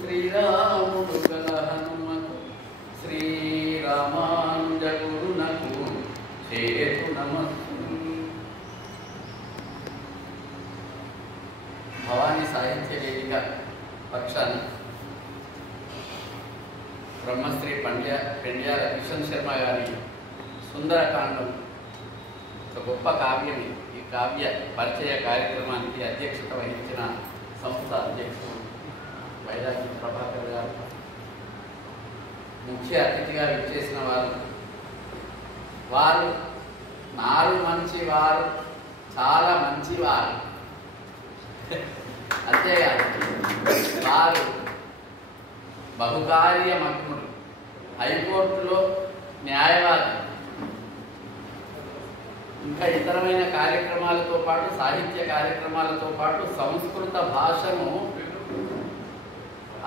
శ్రీరాముడు గల హనుమకు శ్రీరామానుజగురునకు చేతు నమస్సు. భవానీ సాహిత్య వేదిక పక్షాన బ్రహ్మశ్రీ పెండ్యాల కిషన్ శర్మ గారి సుందరకాండం ఒక గొప్ప కావ్యం. ఈ కావ్య పరిచయ కార్యక్రమానికి అధ్యక్షత వహించిన సంస్థ అధ్యక్షుడు వైరాగి ప్రభాకర్ గారు, ముఖ్య అతిథిగా విచ్చేసిన వారు మంచివారు, చాలా మంచివారు. అంతేకాదు, వారు బహుకార్యమగ్నులు, హైకోర్టులో న్యాయవాది, ఇంకా ఇతరమైన కార్యక్రమాలతో పాటు సాహిత్య కార్యక్రమాలతో పాటు సంస్కృత భాషను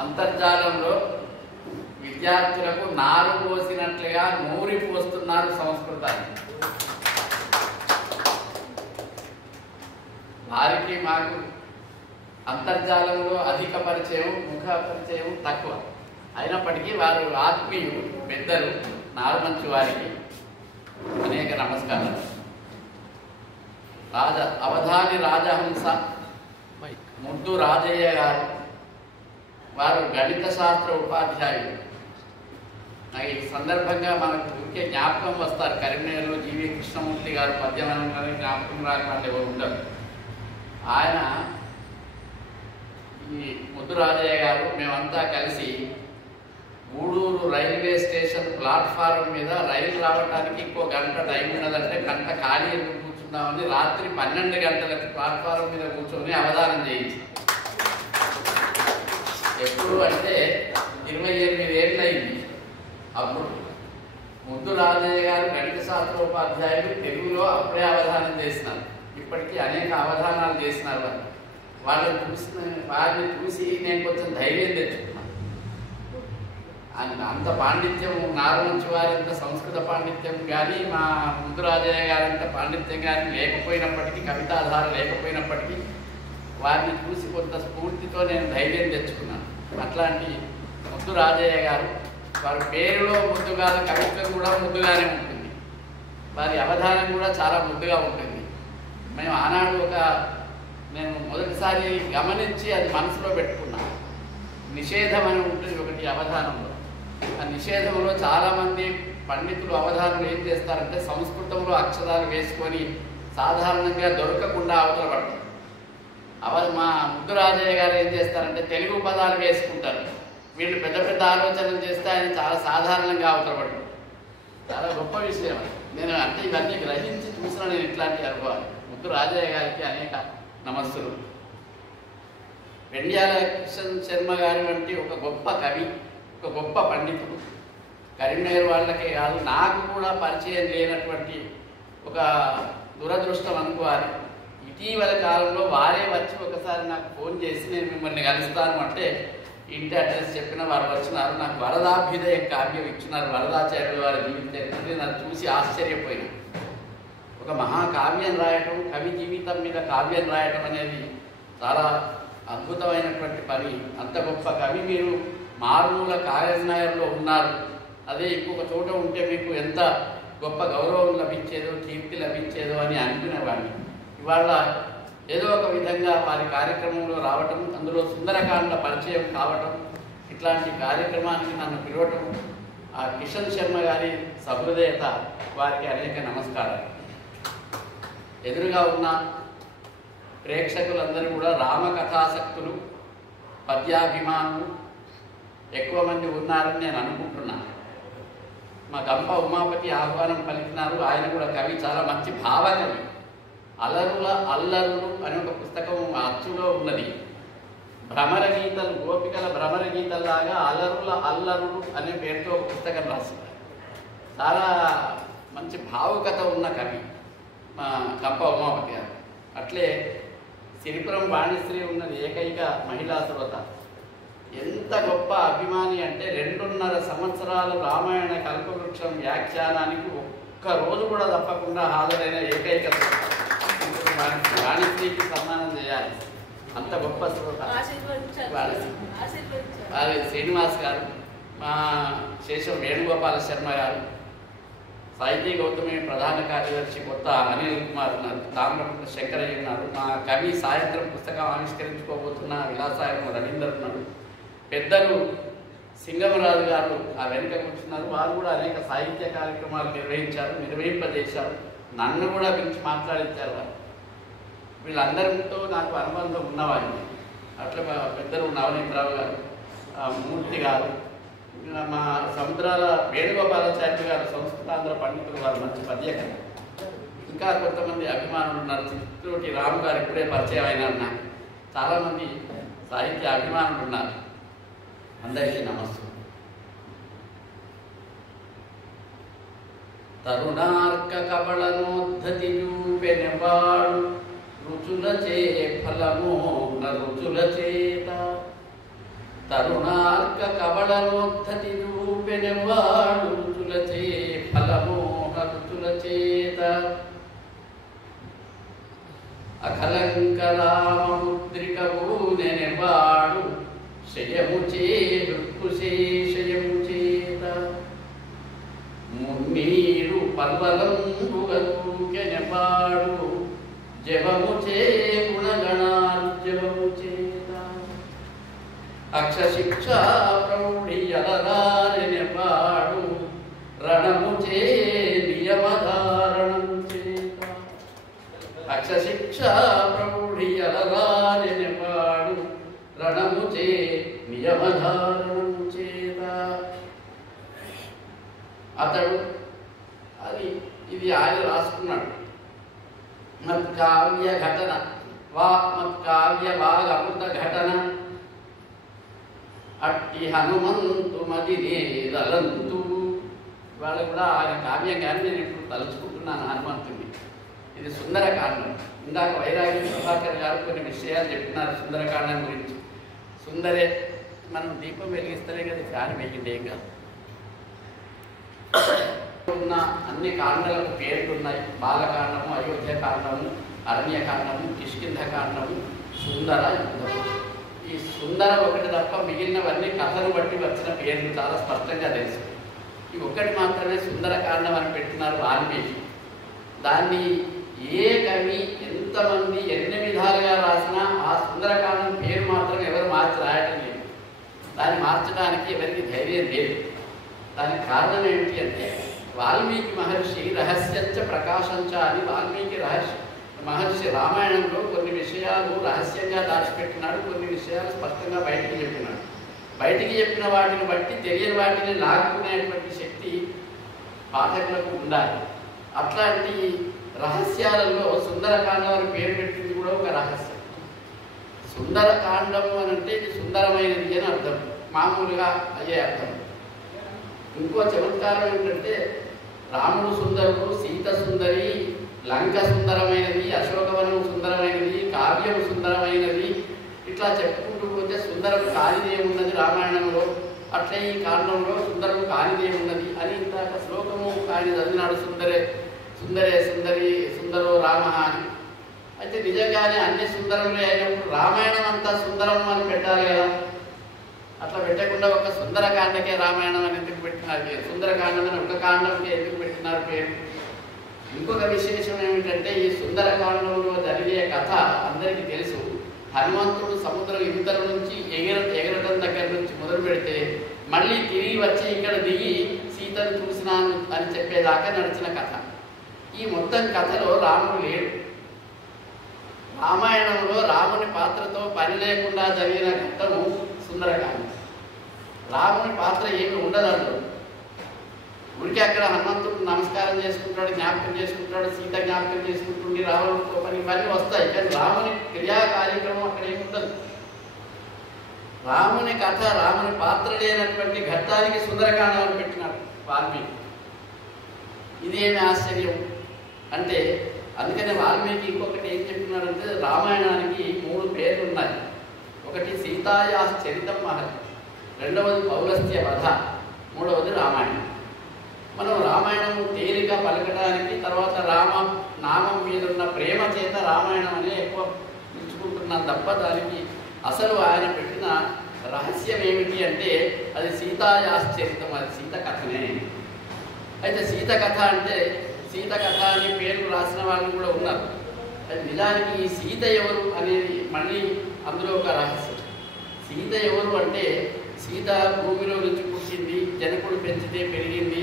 అంతర్జాలంలో విద్యార్థులకు నారు పోసినట్లుగా నూరి పోస్తున్నారు సంస్కృతాన్ని. వారికి మాకు అంతర్జాలంలో అధిక పరిచయం, ముఖ పరిచయం తక్కువ. అయినప్పటికీ వారు ఆత్మీయులు, పెద్దలు, నారుమంచి వారికి అనేక నమస్కారాలు. అవధాని రాజహంస ముద్దు రాజయ్య గారు, వారు గణిత శాస్త్ర ఉపాధ్యాయులు. నాకు ఈ సందర్భంగా మనకు ముఖ్య జ్ఞాపకం వస్తారు. కరీంనగర్లో జీవి కృష్ణమూర్తి గారు పద్యమనంగానే జ్ఞాపకం రాకుండా ఎవరు ఉండరు. ఆయన ఈ ముద్దు రాజయ్య గారు మేమంతా కలిసి గూడూరు రైల్వే స్టేషన్ ప్లాట్ఫారం మీద రైలు రావడానికి ఇంకో గంట టైం ఉన్నదంటే గంట ఖాళీ కూర్చుందామని రాత్రి 12 గంటలకి ప్లాట్ఫారం మీద కూర్చొని అవధానం చేయించారు. ఎప్పుడు అంటే 28 ఏళ్ళు అయింది. అప్పుడు ముద్దు రాజయ్య గారు గణిత శాస్త్రోపాధ్యాయులు, తెలుగులో అప్పుడే అవధానం చేసినారు. ఇప్పటికీ అనేక అవధానాలు చేసినారు. వారిని చూసి నేను కొంచెం ధైర్యం తెచ్చుకున్నాను. అంత పాండిత్యం, నారమంచి వారంత సంస్కృత పాండిత్యం కానీ, మా ముద్దు రాజయ్య గారంత పాండిత్యం కానీ లేకపోయినప్పటికీ, కవితాధార లేకపోయినప్పటికీ వారిని చూసి కొంత స్ఫూర్తితో నేను ధైర్యం తెచ్చుకున్నాను. అట్లాంటి ముద్దు రాజయ్య గారు, వారి పేరులో ముద్దు కాదు, కవిత్వం కూడా ముద్దుగానే ఉంటుంది. వారి అవధానం కూడా చాలా ముద్దుగా ఉంటుంది. మేము ఆనాడు నేను మొదటిసారి గమనించి అది మనసులో పెట్టుకున్నాను. నిషేధం అని ఉంటుంది ఒకటి అవధానంలో. ఆ నిషేధంలో చాలామంది పండితులు అవధానులు ఏం చేస్తారంటే సంస్కృతంలో అక్షరాలు వేసుకొని సాధారణంగా దొరకకుండా అవతల పడతారు. మా ముద్దు రాజయ్య గారు ఏం చేస్తారంటే తెలుగు పదాలు వేసుకుంటారు. వీళ్ళు పెద్ద పెద్ద ఆలోచనలు చేస్తే ఆయన చాలా సాధారణంగా అవతలపడ్డారు. చాలా గొప్ప విషయం. నేను అంటే ఇవన్నీ గ్రహించి చూసిన నేను ఇట్లాంటి అనుభవాలు. ముద్దు రాజయ్య గారికి అనేక నమస్సులు. పెండ్యాల కిషన్ శర్మ గారి వంటి ఒక గొప్ప కవి, ఒక గొప్ప పండితుడు, కరీంనగర్ వాళ్ళకే కాదు నాకు కూడా పరిచయం లేనటువంటి ఒక దురదృష్టం అనుకోవాలి. ఇటీవల కాలంలో వారే వచ్చి ఒకసారి నాకు ఫోన్ చేసి నేను మిమ్మల్ని కలుస్తాను అంటే ఇంటి అడ్రస్ చెప్పిన వారు వచ్చినారు. నాకు వరదాభ్యుదయ కావ్యం ఇచ్చినారు, వరదాచార్యుల వారి జీవితం. నాకు చూసి ఆశ్చర్యపోయినా. ఒక మహాకావ్యం రాయటం, కవి జీవితం మీద కావ్యం రాయటం అనేది చాలా అద్భుతమైనటువంటి పని. అంత గొప్ప కవి మీరు మారుమూల కరీంనగర్లో ఉన్నారు. అదే ఇంకొక చోట ఉంటే మీకు ఎంత గొప్ప గౌరవం లభించేదో, కీర్తి లభించేదో అని అనుకునేవాడిని. ఇవాళ ఏదో ఒక విధంగా వారి కార్యక్రమంలో రావటం, అందులో సుందరకాండ పరిచయం కావటం, ఇట్లాంటి కార్యక్రమానికి నన్ను పిలవటం, ఆ కిషన్ శర్మ గారి సహృదయత, వారికి అనేక నమస్కారాలు. ఎదురుగా ఉన్న ప్రేక్షకులందరూ కూడా రామకథాసక్తులు, పద్యాభిమానులు ఎక్కువ మంది ఉన్నారని నేను అనుకుంటున్నాను. మా గంప ఉమాపతి ఆహ్వానం పలికినారు. ఆయన కూడా కవి, చాలా మంచి భావకవి. అలరుల అల్లరులు అనే ఒక పుస్తకం అచ్చులో ఉన్నది. భ్రమర గీతలు, గోపికల భ్రమర గీతల్లాగా అలరుల అల్లరులు అనే పేరుతో ఒక పుస్తకం రాస్తున్నారు. చాలా మంచి భావుకత ఉన్న కవి మా గంప ఉమాపతి గారు. అట్లే సిరిపురం వాణిశ్రీ ఉన్నది, ఏకైక మహిళా శ్రోత. ఎంత గొప్ప అభిమాని అంటే 2.5 సంవత్సరాలు రామాయణ కల్పవృక్షం వ్యాఖ్యానానికి ఒక్కరోజు కూడా తప్పకుండా హాజరైన ఏకైక వాణిశ్రీకి సన్మానం చేయాలి. అంత గొప్ప శ్రోత. అది శ్రీనివాస్ గారు, మా శేషం వేణుగోపాల శర్మ గారు, సాహితీ గౌతమి ప్రధాన కార్యదర్శి కొత్త అనిల్ కుమార్ ఉన్నారు, తామ్రపుత్ర శంకరయ్య ఉన్నారు, మా కవి సాయంత్రం పుస్తకం ఆవిష్కరించుకోబోతున్న విలాసాయం రవీందర్ ఉన్నారు, పెద్దలు సింగమరాజు గారు ఆ వెనుక కూర్చున్నారు. వారు కూడా అనేక సాహిత్య కార్యక్రమాలు నిర్వహింపజేశారు. నన్ను కూడా పిలిచి మాట్లాడించారు వారు. వీళ్ళందరితో నాకు అనుబంధం ఉన్నవాడిని. అట్లా పెద్దలు నవనీతరావు గారు, మూర్తి గారు, మా సముద్రాల వేణుగోపాలాచార్య గారు, సంస్కృతాంధ్ర పండితులు గారు, మంచి పద్యకం. ఇంకా కొంతమంది అభిమానులు ఉన్నారు. చిత్తూటి రాము గారు ఇప్పుడే పరిచయం అయినారు నాకు. చాలామంది సాహిత్య అభిమానులు ఉన్నారు. అందరికీ నమస్కారం. తరుణార్క కబళనోద్ధతి రూపెనవాడు రుచులచే ఫలమోహ రుచుల చేత. తరుణార్క కబళనోద్ధతి రూపెనవాడు రుచులచే ఫలమోహ రుచుల చేత. అకలంకరామముద్రికబూనెనవాడు శయముచే దృక్కుశేషయము చేత. మున్నీరు పల్వలంబుగూకెనవాడు జవముచే గుణగణార్జవము చేత. అక్షశిక్షా ప్రౌఢియలరారెనవాడు రణముచే నియమధారణం చేత. అక్షశిక్షా ప్రౌఢియలరారెనవాడు రణముచే నియమధారణం చేత. అతడు ఇది ఆయన రాసుకున్నాడు. మత్కావ్య ఘటన మత్కావ్య వాగమృత ఘటన అట్టి హనుమంతు మదినేదలంతు. వాళ్ళు కూడా ఆయన కావ్యంగానే నేను ఇప్పుడు తలుచుకుంటున్నాను హనుమంతుడిని. ఇది సుందరకాండం. ఇందాక వైరాగి ప్రభాకర్ గారు కొన్ని విషయాలు చెప్పినారు సుందరకాండం గురించి. సుందరే మనం దీపం వెలిగిస్తేనే కదా ఫ్యాన్ వేయండి, ఏం కాదు. ఉన్న అన్ని కాండలకు పేర్లు ఉన్నాయి. బాలకాండము, అయోధ్యకాండము, అరణ్యకాండము, కిష్కింధకాండము, సుందర యుద్ధము. ఈ సుందర ఒకటి తప్ప మిగిలినవన్నీ కథను బట్టి వచ్చిన పేర్లు చాలా స్పష్టంగా తెలుసు. ఈ ఒక్కటి మాత్రమే సుందరకాండం అని పెట్టినారు వాల్మీకి. దాన్ని ఏ కవి ఎంతమంది ఎన్ని విధాలుగా రాసినా ఆ సుందరకాండం పేరు మాత్రం ఎవరు మార్చి రాయడం లేదు. దాన్ని మార్చడానికి ఎవరికి ధైర్యం లేదు. దానికి కారణం ఏమిటి అంటే వాల్మీకి మహర్షి రహస్యంచ ప్రకాశంచ అని వాల్మీకి మహర్షి రామాయణంలో కొన్ని విషయాలు రహస్యంగా దాచిపెట్టినాడు, కొన్ని విషయాలు స్పష్టంగా బయటికి చెప్పినాడు. బయటికి చెప్పిన వాటిని బట్టి తెలియని వాటిని లాక్కునేటువంటి శక్తి పాఠకులకు ఉండాలి. అట్లాంటి రహస్యాలలో సుందరకాండం అని పేరు పెట్టింది కూడా ఒక రహస్యం. సుందరకాండము అని అంటే ఇది సుందరమైనది అని అర్థం, మామూలుగా అయ్యే అర్థం. ఇంకో చమత్కారం ఏంటంటే రాముడు సుందరుడు, సీత సుందరి, లంక సుందరమైనది, అశోకవనం సుందరమైనది, కావ్యం సుందరమైనది, ఇట్లా చెప్పుకుంటూ పోతే సుందరం కానిదే ఉన్నది రామాయణంలో. అట్లే ఈ కాండంలో సుందరం కానిదే ఉన్నది అని ఇందాక శ్లోకము ఆయన చదివినాడు. సుందరే సుందరే సుందరి సుందరో రామ అని. అయితే నిజంగానే అన్ని సుందరములే అయినప్పుడు రామాయణం అంతా సుందరం అని పెట్టాలి కదా. అట్లా పెట్టకుండా ఒక సుందరకాండకే రామాయణం అని ఎందుకు పెట్టినారు పేరు? సుందరకాండం అని ఒక కాండంకే ఎందుకు పెట్టినారు పేరు? ఇంకొక విశేషం ఏమిటంటే ఈ సుందరకాండంలో జరిగే కథ అందరికీ తెలుసు. హనుమంతుడు సముద్రం ఇవతల నుంచి ఎగరటం దగ్గర నుంచి మొదలు పెడితే మళ్ళీ తిరిగి వచ్చి ఇక్కడ దిగి సీతను చూసినాను అని చెప్పేదాకా నడిచిన కథ. ఈ మొత్తం కథలో రాముడు లేడు. రామాయణంలో రాముని పాత్రతో పని లేకుండా జరిగిన ఘట్టము సుందరకాండం. రాముని పాత్ర ఏమి ఉండదు. ఉడికి అక్కడ హనుమంతుడు నమస్కారం చేసుకుంటాడు, జ్ఞాపకం చేసుకుంటాడు, సీత జ్ఞాపకం చేసుకుంటుండి, రావణుడితో పని ఇవన్నీ వస్తాయి. కానీ రాముని క్రియా కార్యక్రమం అక్కడ ఏమి ఉండదు. రాముని కథ, రాముని పాత్ర లేనటువంటి ఘట్టానికి సుందరకాండం అని పెట్టినాడు వాల్మీకి. ఇదేమి ఆశ్చర్యం అంటే అందుకనే వాల్మీకి ఇంకొకటి ఏం చెప్పినాడంటే రామాయణానికి 3 పేర్లు ఉన్నాయి. ఒకటి సీతాయాశ్చరితం మహత్, రెండవది పౌలస్త్య వధ, మూడవది రామాయణం. మనం రామాయణము తేలిక పలకడానికి, తర్వాత నామం మీద ఉన్న ప్రేమ చేత రామాయణం అనే ఎక్కువ పిలుచుకుంటున్నాం అనుకుంటున్నాను తప్ప దానికి అసలు ఆయన పెట్టిన రహస్యం ఏమిటి అంటే అది సీతాయాశ్చరితం, అది సీత కథనే. అయితే సీత కథ అంటే సీత కథ అని పేరు రాసిన వాళ్ళు కూడా ఉన్నారు. అది నిజానికి ఈ సీత ఎవరు అనేది మళ్ళీ అందులో ఒక రహస్యం. సీత ఎవరు అంటే సీత భూమిలో నుంచి పుట్టింది, జనకుడు పెంచితే పెరిగింది,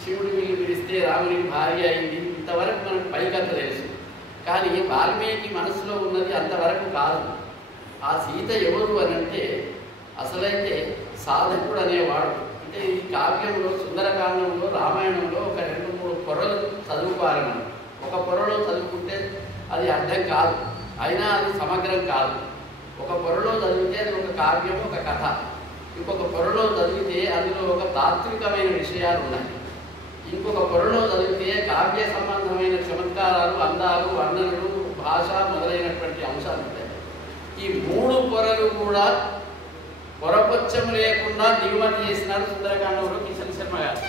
శివుడి వీళ్ళు పిలిస్తే రామునికి భార్య అయింది. ఇంతవరకు మనకు పైకథ తెలుసు, కానీ వాల్మీకి మనసులో ఉన్నది అంతవరకు కాదు. ఆ సీత ఎవరు అని అంటే అసలైతే సాధకుడు అనేవాడు. అంటే ఈ కావ్యంలో సుందరకాండంలో రామాయణంలో ఒక 2-3 పొరలు చదువుకోవాలి మనం. ఒక పొరలో చదువుకుంటే అది అర్థం కాదు, అయినా అది సమగ్రం కాదు. ఒక పొరలో చదివితే అది ఒక కావ్యం, ఒక కథ. ఇంకొక పొరలో చదివితే అందులో ఒక తాత్వికమైన విషయాలు ఉన్నాయి. ఇంకొక పొరలో చదివితే కావ్య సంబంధమైన చమత్కారాలు, అందాలు, వర్ణనలు, భాష మొదలైనటువంటి అంశాలు ఉంటాయి. ఈ 3 పొరలు కూడా పొరపొచ్చం లేకుండా దిగుమతి చేసినారు సుందరకాండంలో కిషన్ శర్మ గారు.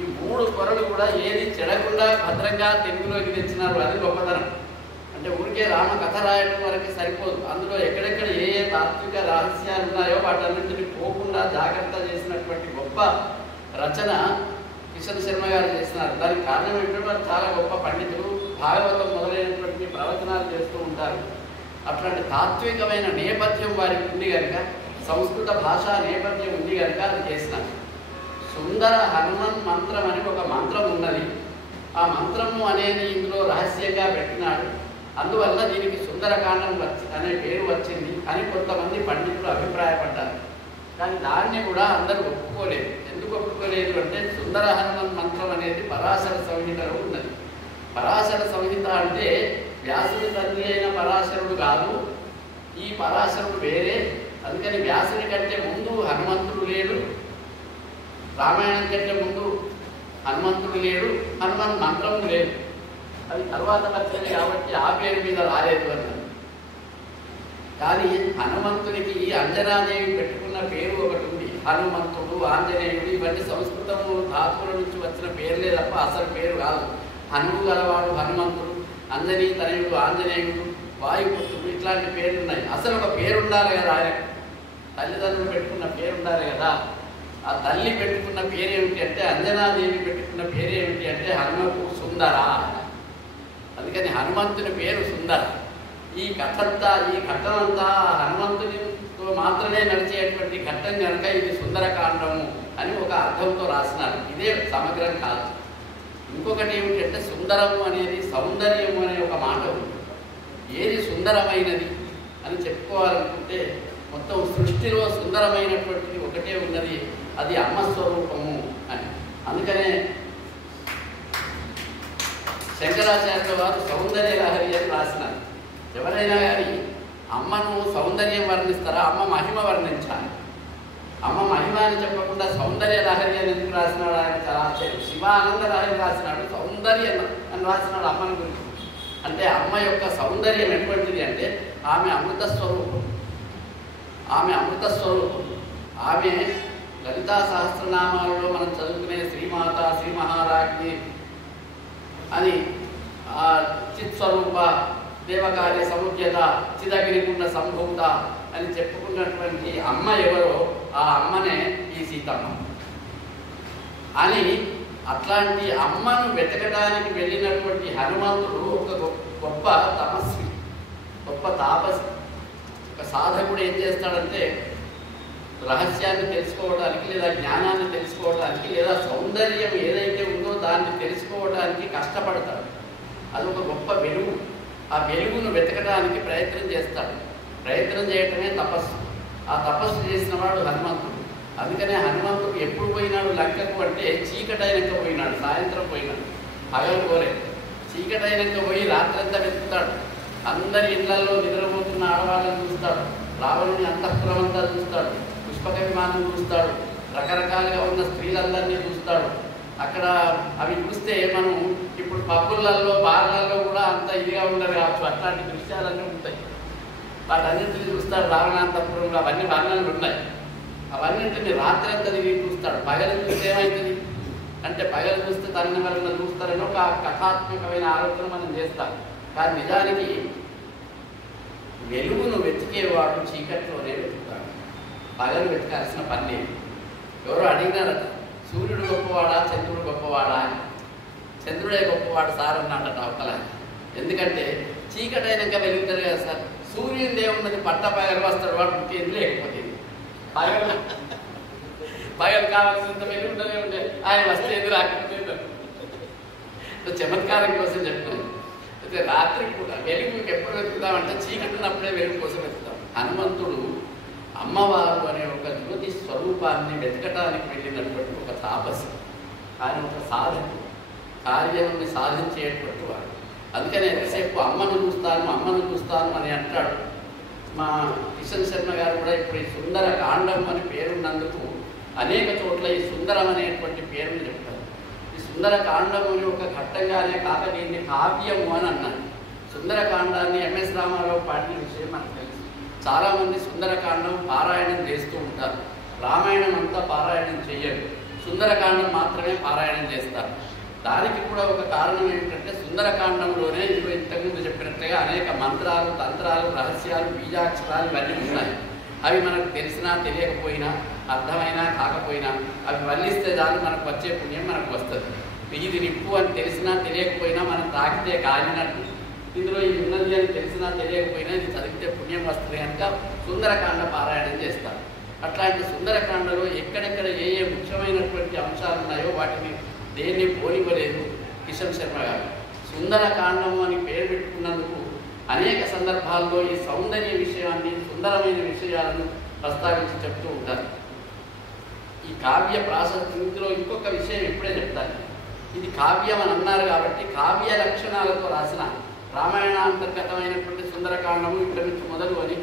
ఈ 3 పొరలు కూడా ఏది చెడకుండా భద్రంగా తెలుగులోకి తెచ్చినారు. అది గొప్పతనం. అంటే ఊరికే రామ కథ రాయడం వరకు సరిపోదు, అందులో ఎక్కడెక్కడ ఏ ఏ తాత్విక రహస్యాలు ఉన్నాయో వాటన్నింటినీ పోకుండా జాగ్రత్త చేసినటువంటి గొప్ప రచన కిషన్ శర్మ గారు చేస్తున్నారు. దానికి కారణం ఏంటంటే వారు చాలా గొప్ప పండితులు, భాగవతం మొదలైనటువంటి ప్రవచనాలు చేస్తూ ఉంటారు. అట్లాంటి తాత్వికమైన నేపథ్యం వారికి ఉంది కనుక, సంస్కృత భాషా నేపథ్యం ఉంది కనుక అది చేసినారు. సుందర హనుమన్ మంత్రం అని ఒక మంత్రం ఉన్నది. ఆ మంత్రము అనేది ఇందులో రహస్యంగా పెట్టినాడు. అందువల్ల దీనికి సుందరకాండం అనే పేరు వచ్చింది అని కొంతమంది పండితులు అభిప్రాయపడ్డారు. కానీ దాన్ని కూడా అందరూ ఒప్పుకోలేదు. ఎందుకు ఒప్పుకోలేదు అంటే సుందర హనుమన్ మంత్రం అనేది పరాశర సంహితలో ఉన్నది. పరాశర సంహిత అంటే వ్యాసుడి తండ్రి అయిన పరాశరుడు కాదు, ఈ పరాశరుడు వేరే. అందుకని వ్యాసుడి కంటే ముందు హనుమంతుడు లేడు, రామాయణం కంటే ముందు హనుమంతుడు లేడు, హనుమన్ మంత్రం లేదు. అది తర్వాత వచ్చింది కాబట్టి ఆ పేరు మీద రాలేదు అన్నారు. కానీ హనుమంతునికి అంజనాదేవి పెట్టుకున్న పేరు ఒకటి ఉంది. హనుమంతుడు, ఆంజనేయుడు ఇవన్నీ సంస్కృతము ధాతువుల నుంచి వచ్చిన పేర్లే తప్ప అసలు పేరు కాదు. హనుము గలవాడు హనుమంతుడు, అంజనీ తనయుడు ఆంజనేయుడు, వాయుపుత్రుడు ఇట్లాంటి పేర్లు ఉన్నాయి. అసలు ఒక పేరు ఉండాలి కదా, ఆయన తల్లిదండ్రులు పెట్టుకున్న పేరు ఉండాలి కదా. ఆ తల్లి పెట్టుకున్న పేరేమిటి అంటే, అంజనాదేవి పెట్టుకున్న పేరేమిటి అంటే హనుమకు సుందర. అందుకని హనుమంతుని పేరు సుందర. ఈ ఘట్టంతా ఈ ఘట్టమంతా హనుమంతునితో మాత్రమే నడిచేటువంటి ఘట్టం కనుక ఇది సుందరకాండము అని ఒక అర్థంతో రాసినారు. ఇదే సమగ్రం కాదు. ఇంకొకటి ఏమిటంటే సుందరము అనేది సౌందర్యము అనే ఒక మాట ఉంది. ఏది సుందరమైనది అని చెప్పుకోవాలనుకుంటే మొత్తం సృష్టిలో సుందరమైనటువంటిది ఒకటే ఉన్నది, అది అమ్మ స్వరూపము అని. అందుకనే శంకరాచార్యుల వారు సౌందర్య లహరి అని రాసినారు. ఎవరైనా కానీ అమ్మను సౌందర్యం వర్ణిస్తారా, అమ్మ మహిమ వర్ణించాలి. అమ్మ మహిమ అని చెప్పకుండా సౌందర్య లహరి అని ఎందుకు రాసినాడు ఆయన చాలా ఆశ్చర్యం. శివానంద లహరి రాసినాడు, సౌందర్యం అని రాసినాడు అమ్మని గురించి. అంటే అమ్మ యొక్క సౌందర్యం ఎటువంటిది అంటే ఆమె అమృత స్వరూపం. ఆమె అమృత స్వరూపం. ఆమె లలితా సహస్రనామాలలో మనం చదువుకునే శ్రీమాత, శ్రీ మహారాజ్ఞి అని చిత్స్వరూప, దేవకార్య సముద్యత, చిదగిరికుండ సంభూత అని చెప్పుకున్నటువంటి అమ్మ ఎవరో ఆ అమ్మనే ఈ సీతమ్మ అని. అట్లాంటి అమ్మను వెతకడానికి వెళ్ళినటువంటి హనుమంతుడు ఒక గొప్ప తపస్వి, గొప్ప తాపసి. ఒక సాధకుడు ఏం చేస్తాడంటే రహస్యాన్ని తెలుసుకోవడానికి, లేదా జ్ఞానాన్ని తెలుసుకోవడానికి, లేదా సౌందర్యం ఏదైతే ఉందో దాన్ని తెలుసుకోవడానికి కష్టపడతాడు. అది ఒక గొప్ప వెలుగు. ఆ వెలుగును వెతకడానికి ప్రయత్నం చేస్తాడు. ప్రయత్నం చేయటమే తపస్సు. ఆ తపస్సు చేసిన వాడు హనుమంతుడు. అందుకనే హనుమంతుడు ఎప్పుడు పోయినాడు లంకకు అంటే చీకటైనాక పోయినాడు, సాయంత్రం పోయినాడు, పగలు పోలే. చీకటైనాక పోయి రాత్రంతా వెతుకుతాడు. అందరి ఇళ్లలో నిద్రపోతున్న ఆడవాళ్ళని చూస్తాడు, రావణుని అంతఃపురం అంతా చూస్తాడు, పుష్పక విమానం చూస్తాడు, రకరకాలుగా ఉన్న స్త్రీలందరినీ చూస్తాడు. అక్కడ అవి చూస్తే మనం ఇప్పుడు పబ్బులలో, బార్లలో కూడా అంత ఇదిగా ఉండదు కావచ్చు, అట్లాంటి దృశ్యాలన్నీ ఉంటాయి. వాటన్నింటినీ చూస్తాడు. రావణాంతపురంలో అవన్నీ వర్ణనలు ఉన్నాయి. అవన్నింటినీ రాత్రి అంతా తిరిగి చూస్తాడు. పగలు చూస్తే ఏమవుతుంది అంటే పగలు చూస్తే తన వలన చూస్తారని ఒక కథాత్మకమైన ఆలోచన మనం చేస్తాం. కానీ నిజానికి వెలుగును వెతికేవాడు చీకట్లోనే వెతుకుతాడు, పగలు వెతకాల్సిన పని లేదు. ఎవరో అడిగినారట, సూర్యుడు గొప్పవాడా చంద్రుడు గొప్పవాడా అని. చంద్రుడే గొప్పవాడు సార్ అన్నాడట అవతల. ఎందుకంటే చీకటి అయినాక వెలుగుతారు కదా సార్. సూర్యుని ఏమున్నది, పట్ట పగలు వస్తాడు వాడు, ఇంకేది లేకపోతే పగలు కావాల్సినంత వెలుగుంటూనే ఉండే, ఆయన వస్తేది రాకపోతే చమత్కారం కోసం చెప్పాను. అయితే రాత్రి కూడా వెలుగు ఎప్పుడు వెతుకుతామంటే చీకటి ఉన్నప్పుడే వెలుగు కోసం వెతుకుతాం. హనుమంతుడు అమ్మవారు అనే ఒక జ్యోతి స్వరూపాన్ని వెతకటానికి వెళ్ళినటువంటి ఒక తాపసి, ఆయన ఒక సాధకుడు, కార్యాన్ని సాధించేటువంటి వాడు. అందుకని ఎంతసేపు అమ్మను చూస్తాను అని అంటాడు. మా కిషన్ శర్మ గారు కూడా ఇప్పుడు ఈ సుందర కాండం అని పేరున్నందుకు అనేక చోట్ల ఈ సుందరం అనేటువంటి పేరుని చెప్తారు. ఈ సుందర కాండముని ఒక ఘట్టంగానే కాక దీన్ని కావ్యము అని అన్నారు. సుందరకాండాన్ని ఎంఎస్ రామారావు పాడిన విషయం మనకు తెలుసు. చాలామంది సుందరకాండం పారాయణం చేస్తూ ఉంటారు, రామాయణం అంతా పారాయణం చెయ్యరు, సుందరకాండం మాత్రమే పారాయణం చేస్తారు. దానికి కూడా ఒక కారణం ఏంటంటే సుందరకాండంలోనే ఇదిగో ఇంతకుముందు చెప్పినట్లుగా అనేక మంత్రాలు, తంత్రాలు, రహస్యాలు, బీజాక్షరాలు ఇవన్నీ ఉన్నాయి. అవి మనకు తెలిసినా తెలియకపోయినా, అర్థమైనా కాకపోయినా అవి వల్లిస్తే చాలు మనకు వచ్చే పుణ్యం మనకు వస్తుంది. ఇది నిప్పు అని తెలిసినా తెలియకపోయినా మనం తాకితే కాలినట్టు, ఇందులో ఇది ఉన్నది అని తెలిసినా తెలియకపోయినా ఇది చదివితే పుణ్యం వస్తుంది కనుక సుందరకాండ పారాయణం చేస్తారు. అట్లాంటి సుందరకాండలో ఎక్కడెక్కడ ఏ ఏ ముఖ్యమైనటువంటి అంశాలు ఉన్నాయో వాటిని దేన్ని పోనివ్వలేదు కిషన్ శర్మ గారు. సుందరకాండము అని పేరు పెట్టుకున్నందుకు అనేక సందర్భాల్లో ఈ సౌందర్య విషయాన్ని, సుందరమైన విషయాలను ప్రస్తావించి చెప్తూ ఉంటారు. ఈ కావ్య ఇందులో ఇంకొక విషయం ఇప్పుడే చెప్తాను. ఇది కావ్యం అని అన్నారు కాబట్టి కావ్య లక్షణాలతో రాసిన రామాయణాంతర్గతమైనటువంటి సుందరకాండము ఇక్కడ నుంచి మొదలు అని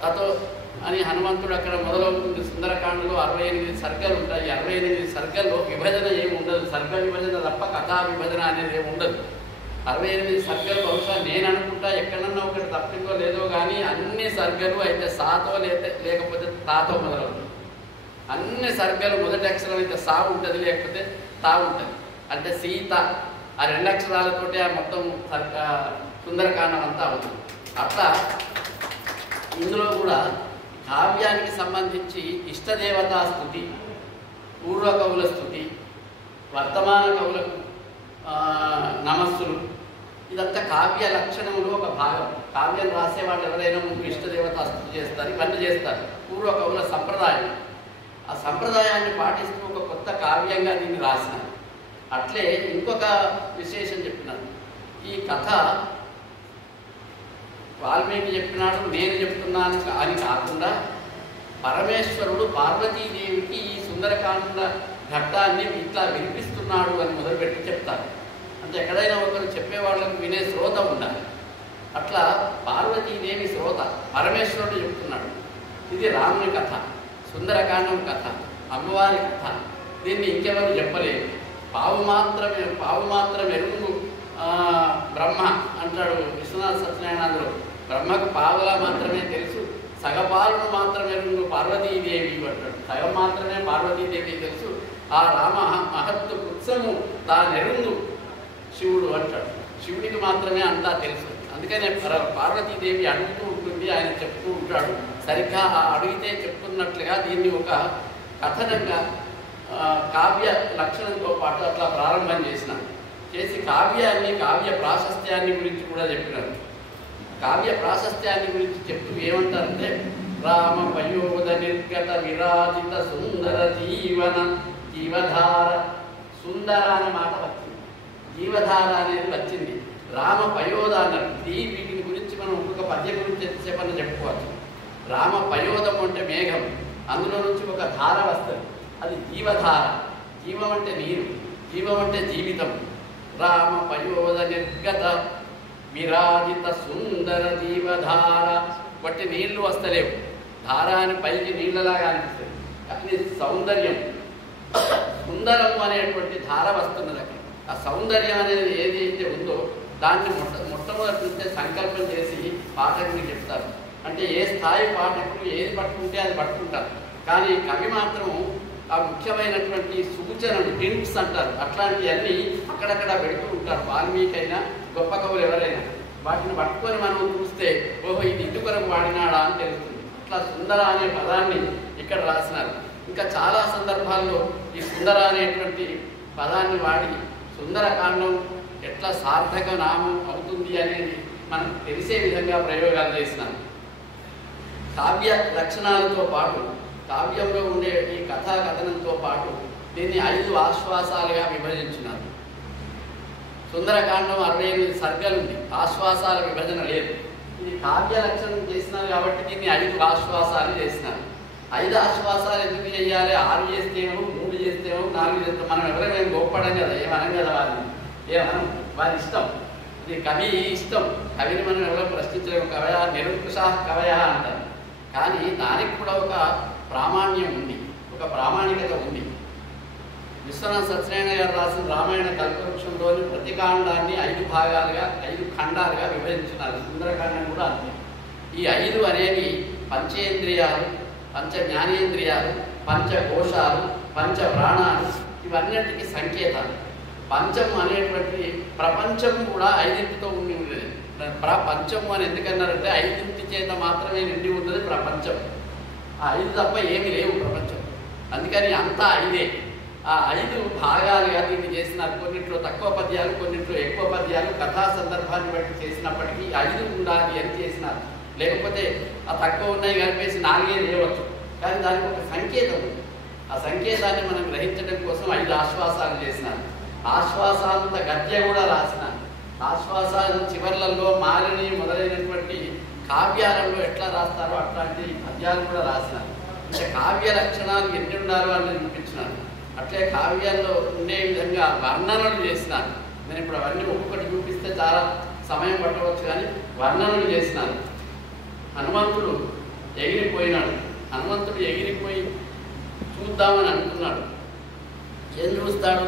తతో అని హనుమంతుడు అక్కడ మొదలవుతుంది. సుందరకాండలో 68 సర్గలు ఉంటాయి. 68 సర్గల్లో విభజన ఏమి ఉండదు, సర్గ విభజన తప్ప కథా విభజన అనేది ఏమి ఉండదు. 68 సర్గలు బహుశా నేను అనుకుంటా ఎక్కడన్నా ఒకటి తప్పిందో లేదో కానీ అన్ని సర్గలు అయితే సాతో లేకపోతే తాతో మొదలవుతుంది. అన్ని సర్గలు మొదటి అక్షరం అయితే సా ఉంటుంది, లేకపోతే తా ఉంటుంది. అంటే సీత ఆ 2 అక్షరాలతోటి ఆ మొత్తం సుందరకాండం అంతా అవుతుంది. అట్లా ఇందులో కూడా కావ్యానికి సంబంధించి ఇష్టదేవతా స్థుతి, పూర్వ కవుల స్థుతి, వర్తమాన కవులకు నమస్సులు, ఇదంతా కావ్య లక్షణములు ఒక భాగం. కావ్యం రాసే వాళ్ళు ఎవరైనా ముందు ఇష్టదేవతా స్థుతి చేస్తారు, ఇవన్నీ చేస్తారు. పూర్వ కవుల సంప్రదాయం, ఆ సంప్రదాయాన్ని పాటిస్తూ ఒక కొత్త కావ్యంగా దీన్ని రాసినారు. అట్లే ఇంకొక విశేషం చెప్పినాను. ఈ కథ వాల్మీకి చెప్పినాడు, నేను చెప్తున్నాను అని కాకుండా పరమేశ్వరుడు పార్వతీదేవికి ఈ సుందరకాండ ఘట్టాన్ని ఇట్లా వినిపిస్తున్నాడు అని మొదలుపెట్టి చెప్తారు. అంటే ఎక్కడైనా ఒకరు చెప్పేవాళ్ళకు వినే శ్రోత ఉండాలి. అట్లా పార్వతీదేవి శ్రోత, పరమేశ్వరుడు చెప్తున్నాడు. ఇది రాముని కథ, సుందరకాండం కథ, అమ్మవారి కథ. దీన్ని ఇంకెవరు చెప్పలేదు. పావు మాత్రం ఎరుంగు బ్రహ్మ అంటాడు విశ్వనాథ సత్యనారాయణలో. బ్రహ్మకు పావులా మాత్రమే తెలుసు, సగపాలను మాత్రమే ఎరుంగు పార్వతీదేవి అంటాడు. సగం మాత్రమే పార్వతీదేవి తెలుసు, ఆ రామ మహత్తు కృత్సము తానెరుంగు శివుడు అంటాడు. శివుడికి మాత్రమే అంతా తెలుసు. అందుకనే పార్వతీదేవి అడుగుతూ ఉంటుంది, ఆయన చెప్తూ ఉంటాడు. సరిగ్గా ఆ అడిగితే చెప్తున్నట్లుగా దీన్ని ఒక కథనంగా కావ్య లక్షణంతో పాటు అట్లా ప్రారంభం చేసి కావ్యాన్ని, కావ్య ప్రాశస్త్యాన్ని గురించి కూడా చెప్పినారు. కావ్య ప్రాశస్త్యాన్ని గురించి చెప్తూ ఏమంటారంటే రామ పయోధ నిర్గత విరాజిత సుందర జీవధార. సుందర అనే మాట వచ్చింది, జీవధార అనేది వచ్చింది. రామ పయోధ అన్నారు. వీటిని గురించి మనం ఒక్కొక్క పద్యం గురించి ఎంతసేపన్నా చెప్పుకోవచ్చు. రామ పయోధం అంటే మేఘం, అందులో నుంచి ఒక ధార వస్తుంది, అది జీవధార. జీవం అంటే నీరు, జీవం అంటే జీవితం. రామ పయోధ నిర్గత విరాజిత సుందర జీవధార. బట్టి నీళ్లు వస్తలేవు, ధార అని పైకి నీళ్ళలాగా అనిపిస్తుంది, కానీ సౌందర్యం, సుందరం అనేటువంటి ధార వస్తున్నది అక్కడ. ఆ సౌందర్యం అనేది ఏది అయితే ఉందో దాన్ని మొట్టమొదటి నుంచే సంకల్పం చేసి పాఠకుడికి చెప్తారు. అంటే ఏ స్థాయి పాఠకులు ఏది పట్టుకుంటే అది పట్టుకుంటారు. కానీ కవి మాత్రం ఆ ముఖ్యమైనటువంటి సూచనలు, హింట్స్ అంటారు, అట్లాంటివన్నీ అక్కడక్కడ పెడుతూ ఉంటారు. వాల్మీకి అయినా గొప్ప కవులు ఎవరైనా వాటిని పట్టుకొని మనం చూస్తే ఓహో ఇది ఇంటి కొరకు వాడినాడా అని తెలుస్తుంది. ఇట్లా సుందర అనే పదాన్ని ఇక్కడ రాసినారు. ఇంకా చాలా సందర్భాల్లో ఈ సుందర అనేటువంటి పదాన్ని వాడి సుందరకాండం ఎట్లా సార్థక నామం అవుతుంది అనేది మనకు తెలిసే విధంగా ప్రయోగాలు చేసినారు. కావ్య లక్షణాలతో పాటు కావ్యంలో ఉండే ఈ కథా కథనంతో పాటు దీన్ని 5 ఆశ్వాసాలుగా విభజించినారు. సుందరకాండం 68 సర్గలు ఉంది, ఆశ్వాసాల విభజన లేదు. ఇది కావ్య లక్షణం చేసినారు కాబట్టి దీన్ని 5 ఆశ్వాసాలు చేసినారు. 5 ఆశ్వాసాలు ఎందుకు చేయాలి? 6 చేస్తేమో, 3 చేస్తేమో, 4 చేస్తే మనం ఎవరైనా గొప్పడం కదా, ఏమనం కదా వారిని, ఏమనం వారి ఇష్టం. ఇది కవి ఇష్టం. కవిని మనం ఎవరో ప్రశ్నించలేము. కవయ నిరంకుశ కవయ అంటారు. కానీ దానికి కూడా ఒక ప్రామాణ్యం ఉంది, ఒక ప్రామాణికత ఉంది. విశ్వనాథ సత్యనారాయణ గారు రాసిన రామాయణ కల్పవృక్షంలోని ప్రతి కాండాన్ని 5 భాగాలుగా 5 ఖండాలుగా విభజించినారు. సుందరకాండం కూడా అంతే. ఈ 5 అనేవి పంచేంద్రియాలు, పంచ జ్ఞానేంద్రియాలు, పంచకోశాలు, పంచ ప్రాణాలు, ఇవన్నింటికి సంకేతాలు. పంచం అనేటువంటి ప్రపంచం కూడా 5తో ఉండి ఉండేది. ప్రపంచము అని ఎందుకన్నారంటే 5 చేత మాత్రమే నిండి ఉన్నది ప్రపంచం. ఆ 5 తప్ప ఏమి లేవు ప్రపంచం. అందుకని అంతా 5. ఆ 5 భాగాలుగా దీన్ని చేసినారు. కొన్నింటిలో తక్కువ పద్యాలు, కొన్నింటిలో ఎక్కువ పద్యాలు, కథా సందర్భాన్ని బట్టి చేసినప్పటికీ 5 ఉండాలి అని చేసినారు. లేకపోతే ఆ తక్కువ ఉన్నాయి కలిపేసి 4 చేయవచ్చు. కానీ దానికి ఒక సంకేతం ఉంది. ఆ సంకేతాన్ని మనం గ్రహించడం కోసం 5 ఆశ్వాసాలు చేసినారు. ఆశ్వాసాంత గద్య కూడా రాసినారు. ఆశ్వాసాల చివర్లలో మాలిని మొదలైనటువంటి కావ్యాలలో ఎట్లా రాస్తారో అట్లాంటి పద్యాలు కూడా రాసినారు. అంటే కావ్య లక్షణాలు ఎన్ని ఉండాలో అని చూపించినారు. అట్లే కావ్యాల్లో ఉండే విధంగా వర్ణనలు చేసినారు. నేను ఇప్పుడు అవన్నీ ఒక్కొక్కటి చూపిస్తే చాలా సమయం పట్టవచ్చు, కానీ వర్ణనలు చేసినారు. హనుమంతుడు ఎగిరిపోయినాడు. హనుమంతుడు ఎగిరిపోయి చూద్దామని అనుకున్నాడు. ఏం చూస్తాడు?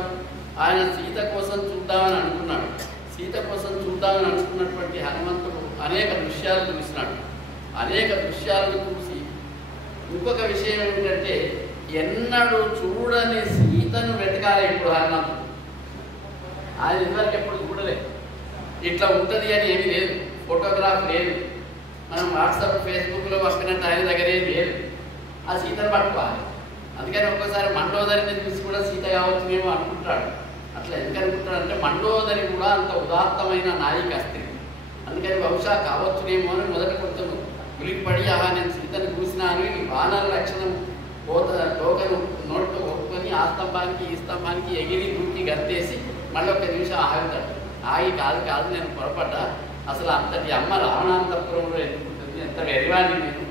ఆయన సీత కోసం చూద్దామని అనుకున్నాడు. సీత కోసం చూద్దామని అనుకున్నటువంటి హనుమంతుడు అనేక దృశ్యాలు చూసినాడు. అనేక దృశ్యాలను చూసి ఇంకొక విషయం ఏమిటంటే ఎన్నడూ చూడని సీతను వెతకాలి ఇప్పుడు హనుమంతుడు. ఆయన ఇదివరకు ఎప్పుడు చూడలేదు. ఇట్లా ఉంటుంది అని ఏమీ లేదు, ఫోటోగ్రాఫ్ లేదు, మనం వాట్సాప్ ఫేస్బుక్లో వస్తున్నట్టు ఆయన దగ్గర ఏం లేదు. ఆ సీతను పట్టుకోవాలి. అందుకని ఒక్కోసారి మండోదరిని చూసి కూడా సీత కావచ్చునేమో అనుకుంటాడు. అట్లా ఎందుకు అనుకుంటాడు అంటే మండోదరి కూడా అంత ఉదాత్తమైన నాయిక స్త్రీ. అందుకని బహుశా కావచ్చునేమో అని మొదట కొంచెం ఉలిపడి నేను సీతను చూసినాను, ఈ వానర లక్షణం టోకను నోట్లో ఒప్పుకొని ఆ స్తంభానికి ఈ స్తంభానికి ఎగిరి దూకి గత్తేసి మళ్ళీ 1 నిమిషం ఆగుతాడు. ఆగి కాదు నేను పొరపడ్డా, అసలు అంతటి అమ్మ రావణాంతపురంలో ఎందుకుంటుంది, ఎంత వెరివాణి నేను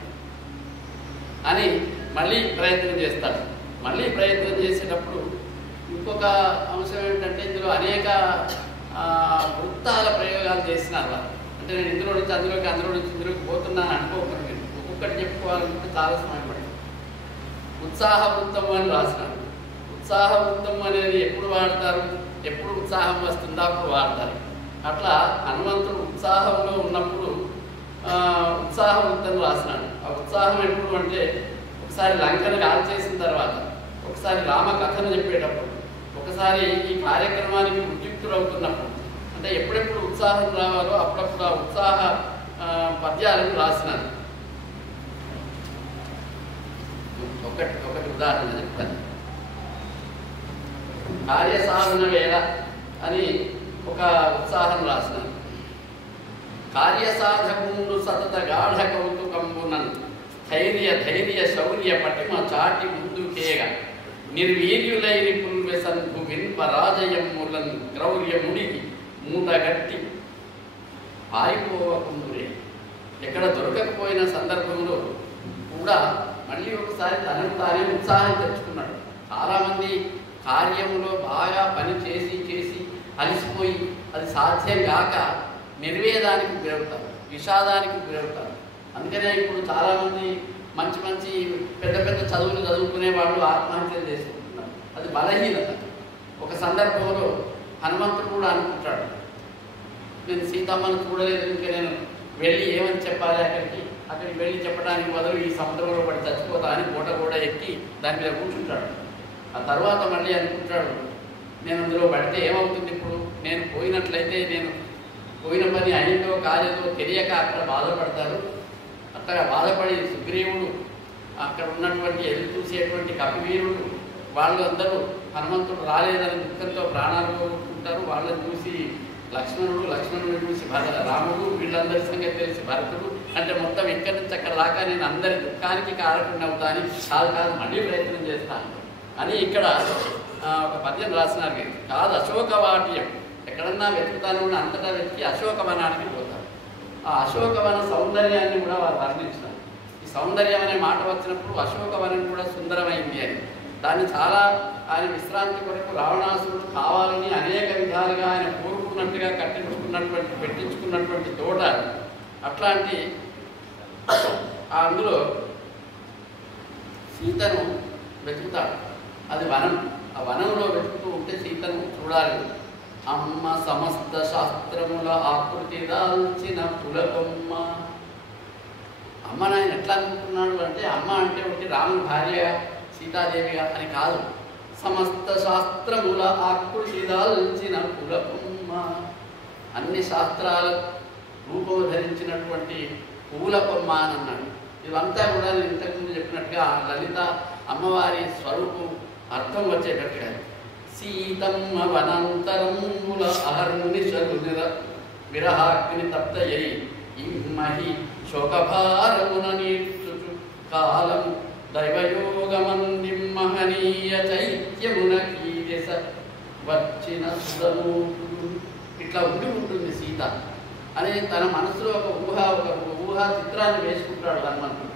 అని మళ్ళీ ప్రయత్నం చేస్తాడు. మళ్ళీ ప్రయత్నం చేసేటప్పుడు ఇంకొక అంశం ఏమిటంటే ఇందులో అనేక వృత్తాల ప్రయోగాలు చేసినారు వాళ్ళు. అంటే నేను ఇందులో నుంచి అందులోకి, అందులో నుంచి ఇందులోకి పోతున్నాను అనుకోకూడదు. నేను ఒక్కొక్కటి చెప్పుకోవాలంటే చాలా సమయం పడింది. ఉత్సాహ వృత్తము అని రాసినాడు. ఉత్సాహ వృత్తము అనేది ఎప్పుడు వాడతారు? ఎప్పుడు ఉత్సాహం వస్తుందో అప్పుడు వాడతారు. అట్లా హనుమంతుడు ఉత్సాహంలో ఉన్నప్పుడు ఉత్సాహ వృత్తం రాసినాడు. ఆ ఉత్సాహం ఎప్పుడు అంటే ఒకసారి లంకను కాల్చేసిన తర్వాత, ఒకసారి రామకథను చెప్పేటప్పుడు, ఒకసారి ఈ కార్యక్రమానికి ఉద్యుక్తులు అవుతున్నప్పుడు, అంటే ఎప్పుడెప్పుడు ఉత్సాహం రావాలో అప్పుడప్పుడు ఆ ఉత్సాహ పద్యాలను రాసినారు. ఒకటి ఉదాహరణ చెప్తాను. కార్యసాధన వేళ అని ఒక ఉత్సాహం రాసినారు. కార్యసాధకుండు సతత గాఢ కౌతుకంబునన్ ధైర్య శౌర్య పటిమ చాటి ముందుకేగ నిర్వీర్యులైరి పుల్వెసంతు విన్పరాజయములన్ క్రౌర్యముడికి మూటగట్టి పారిపోవకుందురే. ఎక్కడ దొరకకపోయిన సందర్భంలో కూడా మళ్ళీ ఒకసారి తనను తానే ఉత్సాహం తెచ్చుకున్నాడు. చాలామంది కార్యములో బాగా పని చేసి అలసిపోయి అది సాధ్యం కాక నిర్వేదానికి గురవుతారు, విషాదానికి గురవుతారు. అందుకనే ఇప్పుడు చాలామంది మంచి పెద్ద చదువులు చదువుకునే వాళ్ళు ఆత్మహత్యలు చేసుకుంటున్నారు. అది బలహీనత. ఒక సందర్భంలో హనుమంతుడు కూడా అనుకుంటాడు, నేను సీతమ్మను చూడలేదు, ఇంకా నేను వెళ్ళి ఏమని చెప్పాలి అక్కడికి వెళ్ళి చెప్పడానికి బదులు ఈ సముద్రంలో పడి చచ్చిపోతా అని కూడా ఎక్కి దాని మీద కూర్చుంటాడు. ఆ తర్వాత మళ్ళీ అనుకుంటాడు, నేను అందులో పడితే ఏమవుతుంది, ఇప్పుడు నేను పోయినట్లయితే నేను పోయిన పని అయిందో కాలేదో తెలియక అక్కడ బాధపడతారు. అక్కడ బాధపడి సుగ్రీవుడు, అక్కడ ఉన్నటువంటి ఎదురు చూసేటువంటి కపివీరుడు వాళ్ళు అందరూ హనుమంతుడు రాలేదని దుఃఖంతో ప్రాణాలు పోగొట్టుకుంటారు. వాళ్ళని చూసి లక్ష్మణుడు చూసి రాముడు, వీళ్ళందరి సంగతి తెలిసి భరతుడు, అంటే మొత్తం ఇక్కడి నుంచి అక్కడ దాకా నేను అందరి దుఃఖానికి కారకుండా అవుతాను, కాదు మళ్ళీ ప్రయత్నం చేస్తాను అని ఇక్కడ ఒక పద్యం రాసినారు. కాదు అశోకవాట్యం, ఎక్కడన్నా వెతుకుతాను అంతటా వెతికి అశోకవనానికి పోతారు. ఆ అశోకవన సౌందర్యాన్ని కూడా వారు వర్ణించినారు. ఈ సౌందర్యం అనే మాట వచ్చినప్పుడు అశోకవనం కూడా సుందరమైంది అని, దాన్ని చాలా ఆయన విశ్రాంతి కొరకు రావణాసురుడు కావాలని అనేక విధాలుగా ఆయన కోరుకున్నట్టుగా పెట్టించుకున్నటువంటి తోట. అట్లాంటి అందులో సీతను వెతుకుతాడు. అది వనం. ఆ వనంలో వెతుకుతూ ఉంటే సీతను చూడాలి. అమ్మ సమస్త శాస్త్రముల ఆకృతి దాల్చిన పులకొమ్మ. అమ్మ నాయన ఎట్లా అనుకుంటున్నాడు అంటే, అమ్మ అంటే ఒకటి రాముని భార్య సీతాదేవిగా అని కాదు, సమస్త శాస్త్రముల ఆకృతి దాల్చిన పులకొమ్మ, అన్ని శాస్త్రాల రూపం ధరించినటువంటి పూల కొమ్మ అని అన్నాడు. ఇవంతా కూడా నేను ఇంతకుముందు చెప్పినట్టుగా లలిత అమ్మవారి స్వరూపం అర్థం వచ్చేటట్టుగా. సీతమ్మ వనంతరముల అహర్నిశలు విరహాగ్ని తప్తయై ఇమ్మహి శోకభారమున నీర్చుచు కాలం దైవయోగమంది మహనీయ చైత్యమున కీదెస వచ్చిన సుధనూతుడు. ఇట్లా ఉంటుంది సీత అని తన మనసులో ఒక ఊహా చిత్రాన్ని వేసుకుంటాడు హనుమంతుడు.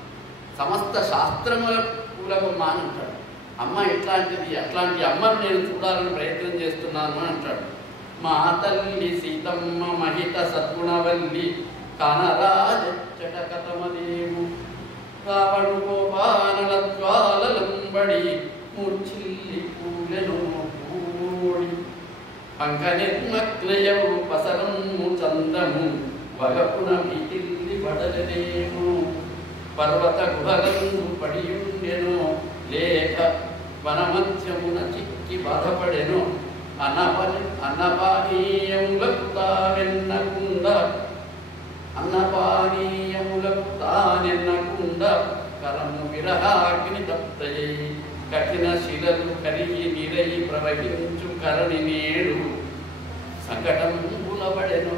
సమస్త శాస్త్రముల పూలకొమ్మ అని అంటాడు. అమ్మ ఇట్లాంటిది, అట్లాంటి అమ్మను నేను చూడాలని ప్రయత్నం చేస్తున్నాను అని అంటాడు. మా తల్లి సీతమ్మ మహిత సద్గుణవల్లి కనరాజట కథమదేవు రావణు గోపానల జ్వాలలంబడి మూర్చిల్లి పూలెను పూడి పంక నిర్మగ్నయవు పసరము చందము వగపున వీటిల్లి పడలేము పర్వత గుహలందు పడియుండెను లేక వనమధ్యమున చిక్కి బాధపడెను అన్నపానీయములకు తానెన్నకుండా కరము విరహాగ్ని తప్తయై కఠిన శిలలు కరిగి నిరయి ప్రవహించు కరణి నేడు సంకటం బులబడెను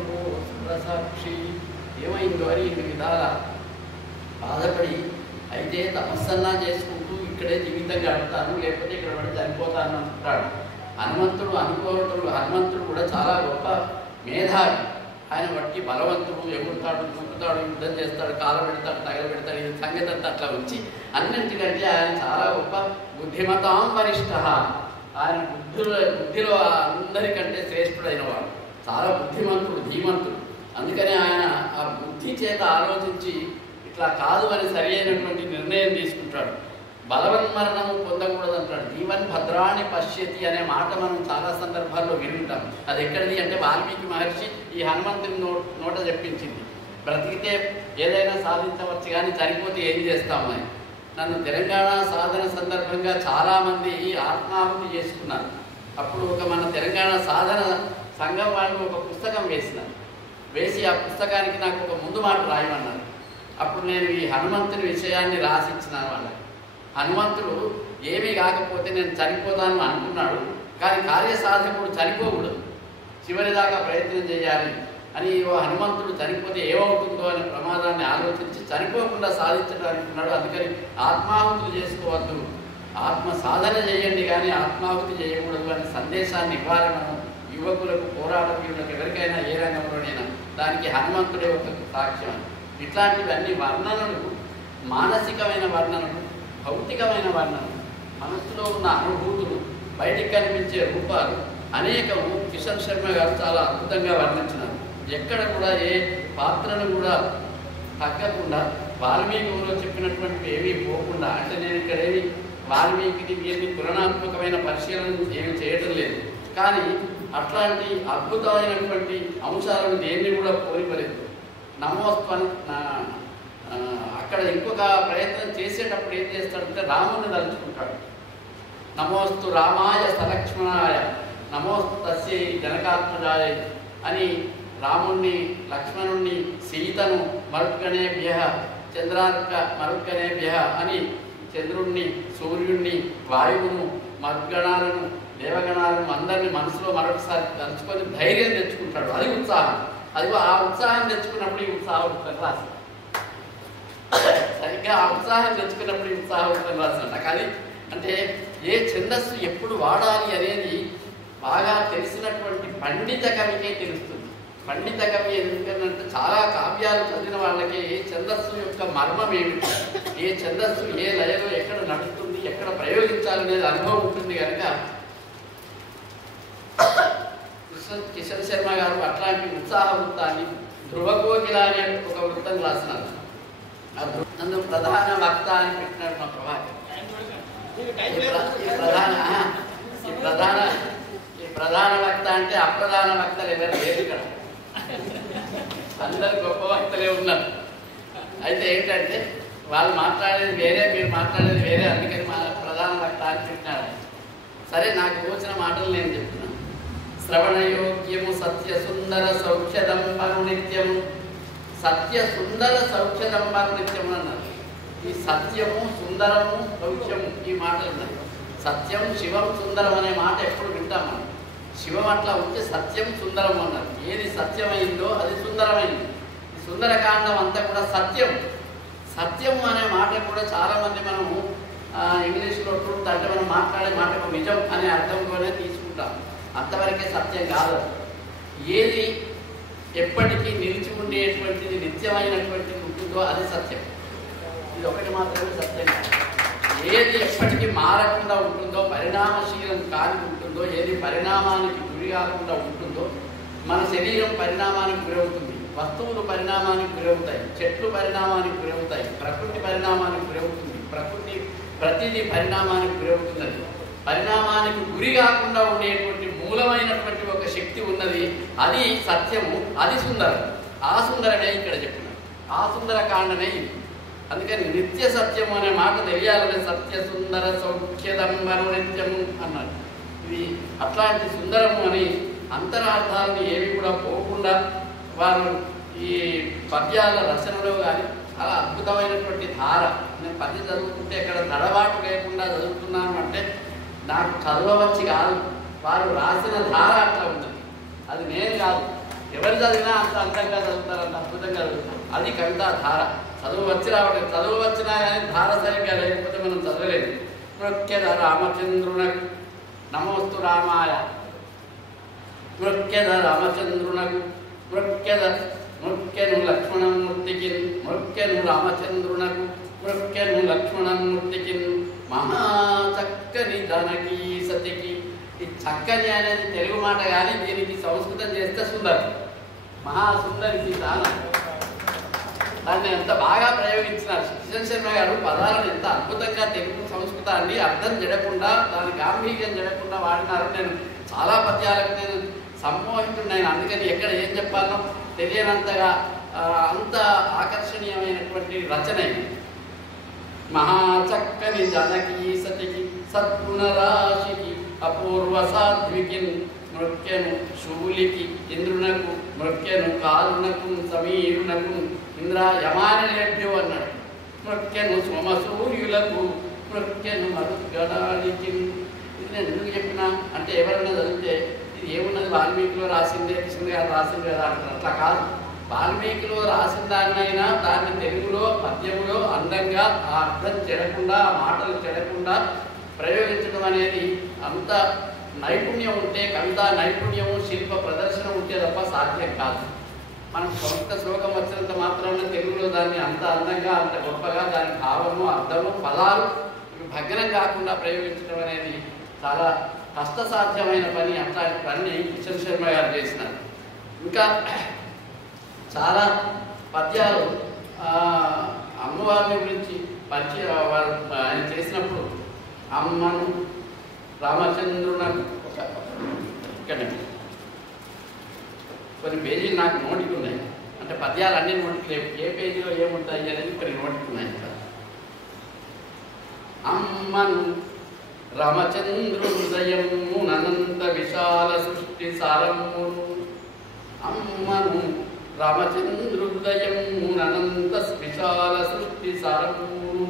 సాక్షి. ఏమైందో అని ఇన్ని విధాల బాధపడి, అయితే తపస్సన్నా చేసుకుంటూ ఇక్కడే జీవితం గడుపుతాను, లేకపోతే ఇక్కడ పడి చనిపోతాను అంటాడు. హనుమంతుడు కూడా చాలా గొప్ప మేధావి. ఆయన బట్టి బలవంతుడు, ఎగురుతాడు, దూకుతాడు, యుద్ధం చేస్తాడు, కాలు పెడతాడు, తగలబెడతాడు. ఇది సంగతి అంతా అట్లా ఉంచి అన్నింటికంటే ఆయన చాలా గొప్ప బుద్ధిమతాం వరిష్ఠ. ఆయన బుద్ధిలో అందరికంటే శ్రేష్ఠుడైన వాడు, చాలా బుద్ధిమంతుడు, ధీమంతుడు. అందుకని ఆయన ఆ బుద్ధి చేత ఆలోచించి ఇట్లా కాదు అని సరి అయినటువంటి నిర్ణయం తీసుకుంటాడు. బలవన్మరణము పొందకూడదు అంటాడు. జీవన్ భద్రాణి పశ్యతి అనే మాట మనం చాలా సందర్భాల్లో వింటాం. అది ఎక్కడిది అంటే వాల్మీకి మహర్షి ఈ హనుమంతుని నోట చెప్పించింది. బ్రతికితే ఏదైనా సాధించవచ్చు కానీ చనిపోతే ఏం చేస్తామని. నన్ను తెలంగాణ సాధన సందర్భంగా చాలామంది ఆత్మాహుతి చేసుకున్నారు. అప్పుడు మన తెలంగాణ సాధన సంఘం వాళ్ళు ఒక పుస్తకం వేసి ఆ పుస్తకానికి నాకు ఒక ముందు మాట రాయమన్నారు. అప్పుడు నేను ఈ హనుమంతుని విషయాన్ని రాసిచ్చినాను వాళ్ళకి. హనుమంతుడు ఏమీ కాకపోతే నేను చనిపోతాను అనుకున్నాడు, కానీ కార్యసాధకుడు చనిపోకూడదు, చివరిదాకా ప్రయత్నం చేయాలి అని. హనుమంతుడు చనిపోతే ఏమవుతుందో అనే ప్రమాదాన్ని ఆలోచించి చనిపోకుండా సాధించడానికి ఉన్నాడు. అందుకని ఆత్మాహుతులు చేసుకోవద్దు, ఆత్మ సాధన చేయండి కానీ ఆత్మాహుతి చేయకూడదు అనే సందేశాన్ని ఇవ్వాలి మనం యువకులకు, పోరాటకులకు, ఎవరికైనా ఏ రంగంలోనైనా. దానికి హనుమంతుడే ఒక సాక్ష్యం. ఇట్లాంటివన్నీ వర్ణనలు, మానసికమైన వర్ణనలు, భౌతికమైన వర్ణనలు, మనస్సులో ఉన్న అనుభూతులు, బయటికి కనిపించే రూపాలు అనేకము కిషన్ శర్మ గారు చాలా అద్భుతంగా వర్ణించినారు. ఎక్కడ కూడా ఏ పాత్రను కూడా తగ్గకుండా వాల్మీకిలో చెప్పినటువంటి ఏమీ పోకుండా, అంటే నేను ఇక్కడ ఏమి వాల్మీకిని వీరిని తులనాత్మకమైన పరిశీలన ఏమి చేయడం లేదు, కానీ అట్లాంటి అద్భుతమైనటువంటి అంశాలను దేన్ని కూడా పోలిపలేదు. నమోస్త్వం అక్కడ ఇంకొక ప్రయత్నం చేసేటప్పుడు ఏం చేస్తాడంటే రాముని తలుచుకుంటాడు. నమోస్తు రామాయ సలక్ష్మణాయ నమోస్తు తస్యై జనకాత్మజాయ అని రాముణ్ణి లక్ష్మణుణ్ణి సీతను మరుత్గణేభ్య చంద్రార్క మరుత్గణేభ్య అని చంద్రుణ్ణి సూర్యుణ్ణి వాయువును మరుద్గణాలను దేవగణాలను అందరినీ మనసులో మరొకసారి తలుచుకొని ధైర్యం తెచ్చుకుంటాడు. అది ఉత్సాహం. అది ఆ ఉత్సాహం తెచ్చుకున్నప్పుడు ఈ ఉత్సాహం రాసి సరిగ్గా ఆ ఉత్సాహం తెచ్చుకున్నప్పుడు ఈ ఉత్సాహం రాసిన నాకు అది అంటే ఏ ఛందస్సు ఎప్పుడు వాడాలి అనేది బాగా తెలిసినటువంటి పండిత కవికే తెలుస్తుంది. పండిత కవి ఎందుకంటే చాలా కావ్యాలు చదివిన వాళ్ళకి ఏ ఛందస్సు యొక్క మర్మం ఏమిటి, ఏ ఛందస్సు ఏ లయలో ఎక్కడ నడుస్తుంది, ఎక్కడ ప్రయోగించాలనేది అనుభవం ఉంటుంది. కనుక కిషన్ శర్మ గారు అట్లాంటి ఉత్సాహ వృత్తాన్ని ధ్రువకోకిల అనే ఒక వృత్తం రాసినారు. నన్ను ప్రధాన వక్త అని పెట్టినాడు మా ప్రభాకర్. ఈ ప్రధాన వక్త అంటే అప్రధాన వక్తలు ఎవరు లేరు ఇక్కడ, అందరు గొప్ప వక్తలే ఉన్నారు. అయితే ఏంటంటే వాళ్ళు మాట్లాడేది వేరే, మీరు మాట్లాడేది వేరే, అందుకని మా ప్రధాన వక్త అని పెట్టినాడు. సరే, నాకు వచ్చిన మాటలు నేను చెప్తున్నాను. శ్రవణయోగ్యము సత్య సుందర సౌఖ్యదంబను నిత్యము, సత్య సుందర సౌఖ్యదంబను నిత్యము అన్నారు. ఈ సత్యము సుందరము సౌఖ్యము ఈ మాటలు ఉన్నాయి. సత్యం శివం సుందరం అనే మాట ఎప్పుడు వింటాం మనం. శివం అట్లా ఉంటే సత్యం సుందరం అన్నారు. ఏది సత్యమైందో అది సుందరమైంది. ఈ సుందరకాండం అంతా కూడా సత్యం. సత్యం అనే మాట కూడా చాలామంది మనము ఇంగ్లీష్లో ట్రూత్ అంటే మనం మాట్లాడే మాటకు నిజం అనే అర్థంలోనే తీసుకుంటాం. అంతవరకే సత్యం కాదు. ఏది ఎప్పటికీ నిలిచి ఉండేటువంటిది నిత్యమైనటువంటిది ఉంటుందో అది సత్యం. ఇది ఒకటి మాత్రమే సత్యం కాదు. ఏది ఎప్పటికీ మారకుండా ఉంటుందో, పరిణామశీలం కాని ఉంటుందో, ఏది పరిణామానికి గురి కాకుండా ఉంటుందో, మన శరీరం పరిణామానికి గురవుతుంది, వస్తువులు పరిణామానికి గురవుతాయి, చెట్లు పరిణామానికి గురవుతాయి, ప్రకృతి పరిణామానికి గురవుతుంది, ప్రతిదీ పరిణామానికి గురవుతున్నది. పరిణామానికి గురి కాకుండా ఉండేటువంటి మూలమైనటువంటి ఒక శక్తి ఉన్నది, అది సత్యము, అది సుందరం. ఆ సుందరమే ఇక్కడ చెప్పినారు, ఆ సుందరకాండనే ఇది. అందుకని నిత్య సత్యము అనే మాట తెలియాలని సత్య సుందర సౌఖ్యదంబను నిత్యము అన్నారు. ఇది అట్లాంటి సుందరము అని అంతరార్థాలను ఏవి కూడా పోకుండా వారు ఈ పద్యాల రచనలో కానీ చాలా అద్భుతమైనటువంటి ధార. నేను పద్యం చదువుకుంటే ఎక్కడ తడబాటు లేకుండా చదువుతున్నాను అంటే నాకు చదవవచ్చు కాదు, వారు రాసిన ధార అట్లా ఉంటుంది. అది నేను కాదు, ఎవరు చదివినా అంత అందంగా చదువుతారు, అంత అద్భుతంగా చదువుతారు. అది కవితా ధార. చదువు వచ్చి రావడం, చదువు వచ్చినా కానీ ధార సరిగ్గా లేకపోతే మనం చదవలేదు. మృక్యద రామచంద్రునకు నమోస్తు రామాయ, మృక్యద రామచంద్రునకు మృక్యను లక్ష్మణమూర్తికి, మృక్యను రామచంద్రునకు మృక్యను లక్ష్మణమూర్తికి మహా చక్కని జానకీ సతికి. ఈ చక్కని అనేది తెలుగు మాట కానీ దీనికి సంస్కృతం చేస్తే సుందరం. మహాసుందరి సీత దాన్ని ఎంత బాగా ప్రయోగించినారు కిషన్ శర్మ గారు. పదాలను ఎంత అద్భుతంగా తెలుగు సంస్కృతాన్ని అర్థం జరగకుండా, దాని గాంభీర్యం జరగకుండా వాడినారు. నేను చాలా పద్యాలకు నేను సమ్మోహితున్నాను. అందుకని ఎక్కడ ఏం చెప్పాలో తెలియనంతగా అంత ఆకర్షణీయమైనటువంటి రచన. మహాచక్కని జానకీ సతికి సద్గుణరాశికి అపూర్వ సాధ్వికి మృక్యను శూలికి ఇంద్రునకు మృక్యను కాలునకు సమీరునకు ఇంద్ర యమానలేభ్యో అన్నాడు. మృక్యను సోమసూర్యులకు మృక్యను మరుద్గణానికి. ఇది నేను ఎందుకు చెప్పినా అంటే ఎవరైనా చదివితే ఇది ఏమున్నది వాల్మీకిలో రాసిందే, కిషన్ గారు రాసింది కదా అంటారు. అట్లా కాదు. వాల్మీకిలో రాసిన దాన్నైనా దాన్ని తెలుగులో పద్యములో అందంగా ఆ అర్థం చెడకుండా, ఆ మాటలు చెడకుండా ప్రయోగించడం అనేది అంత నైపుణ్యం ఉంటే, కవితా నైపుణ్యము శిల్ప ప్రదర్శన ఉంటే తప్ప సాధ్యం కాదు. మనం సొంత శ్లోకం వచ్చినంత మాత్రాన తెలుగులో దాన్ని అంత అందంగా, అంత గొప్పగా దాని భావము, అర్థము, పదాలు భగ్నం కాకుండా ప్రయోగించడం అనేది చాలా కష్టసాధ్యమైన పని. అట్లాంటి పని కిషన్ శర్మ గారు చేసినారు. ఇంకా చాలా పద్యాలు అమ్మవారిని గురించి ఆయన చేసినప్పుడు అమ్మను రామచంద్రునకు ఇక్కడ కొన్ని పేజీలు నాకు నోటికి ఉన్నాయి. అంటే పద్యాలు అన్ని నోటికి లేవు, ఏ పేజీలో ఏముంటాయి అనేది కొన్ని నోటికి ఉన్నాయి. అమ్మను రామచంద్రు హృదయము అనంత విశాల సృష్టి సారమును అమ్మను రామచంద్రోదయం అనంత విశాల సృష్టి సారూరు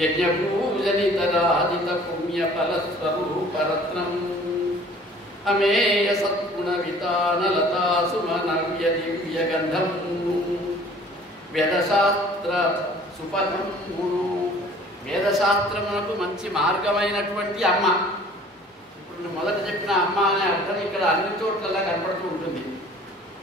యజ్ఞభూజనితరాజిత పుణ్య ఫలస్వరూపరత్నం అమేయ సద్గుణ వితానలతా సుమనవ్య దివ్య గంధం వేదశాస్త్ర సుపథమును వేదశాస్త్రమునకు మంచి మార్గమైనటువంటి అమ్మ. ఇప్పుడు మొదట చెప్పిన అమ్మ అనే అర్థం ఇక్కడ అన్ని చోట్లలా కనపడుతూ ఉంటుంది.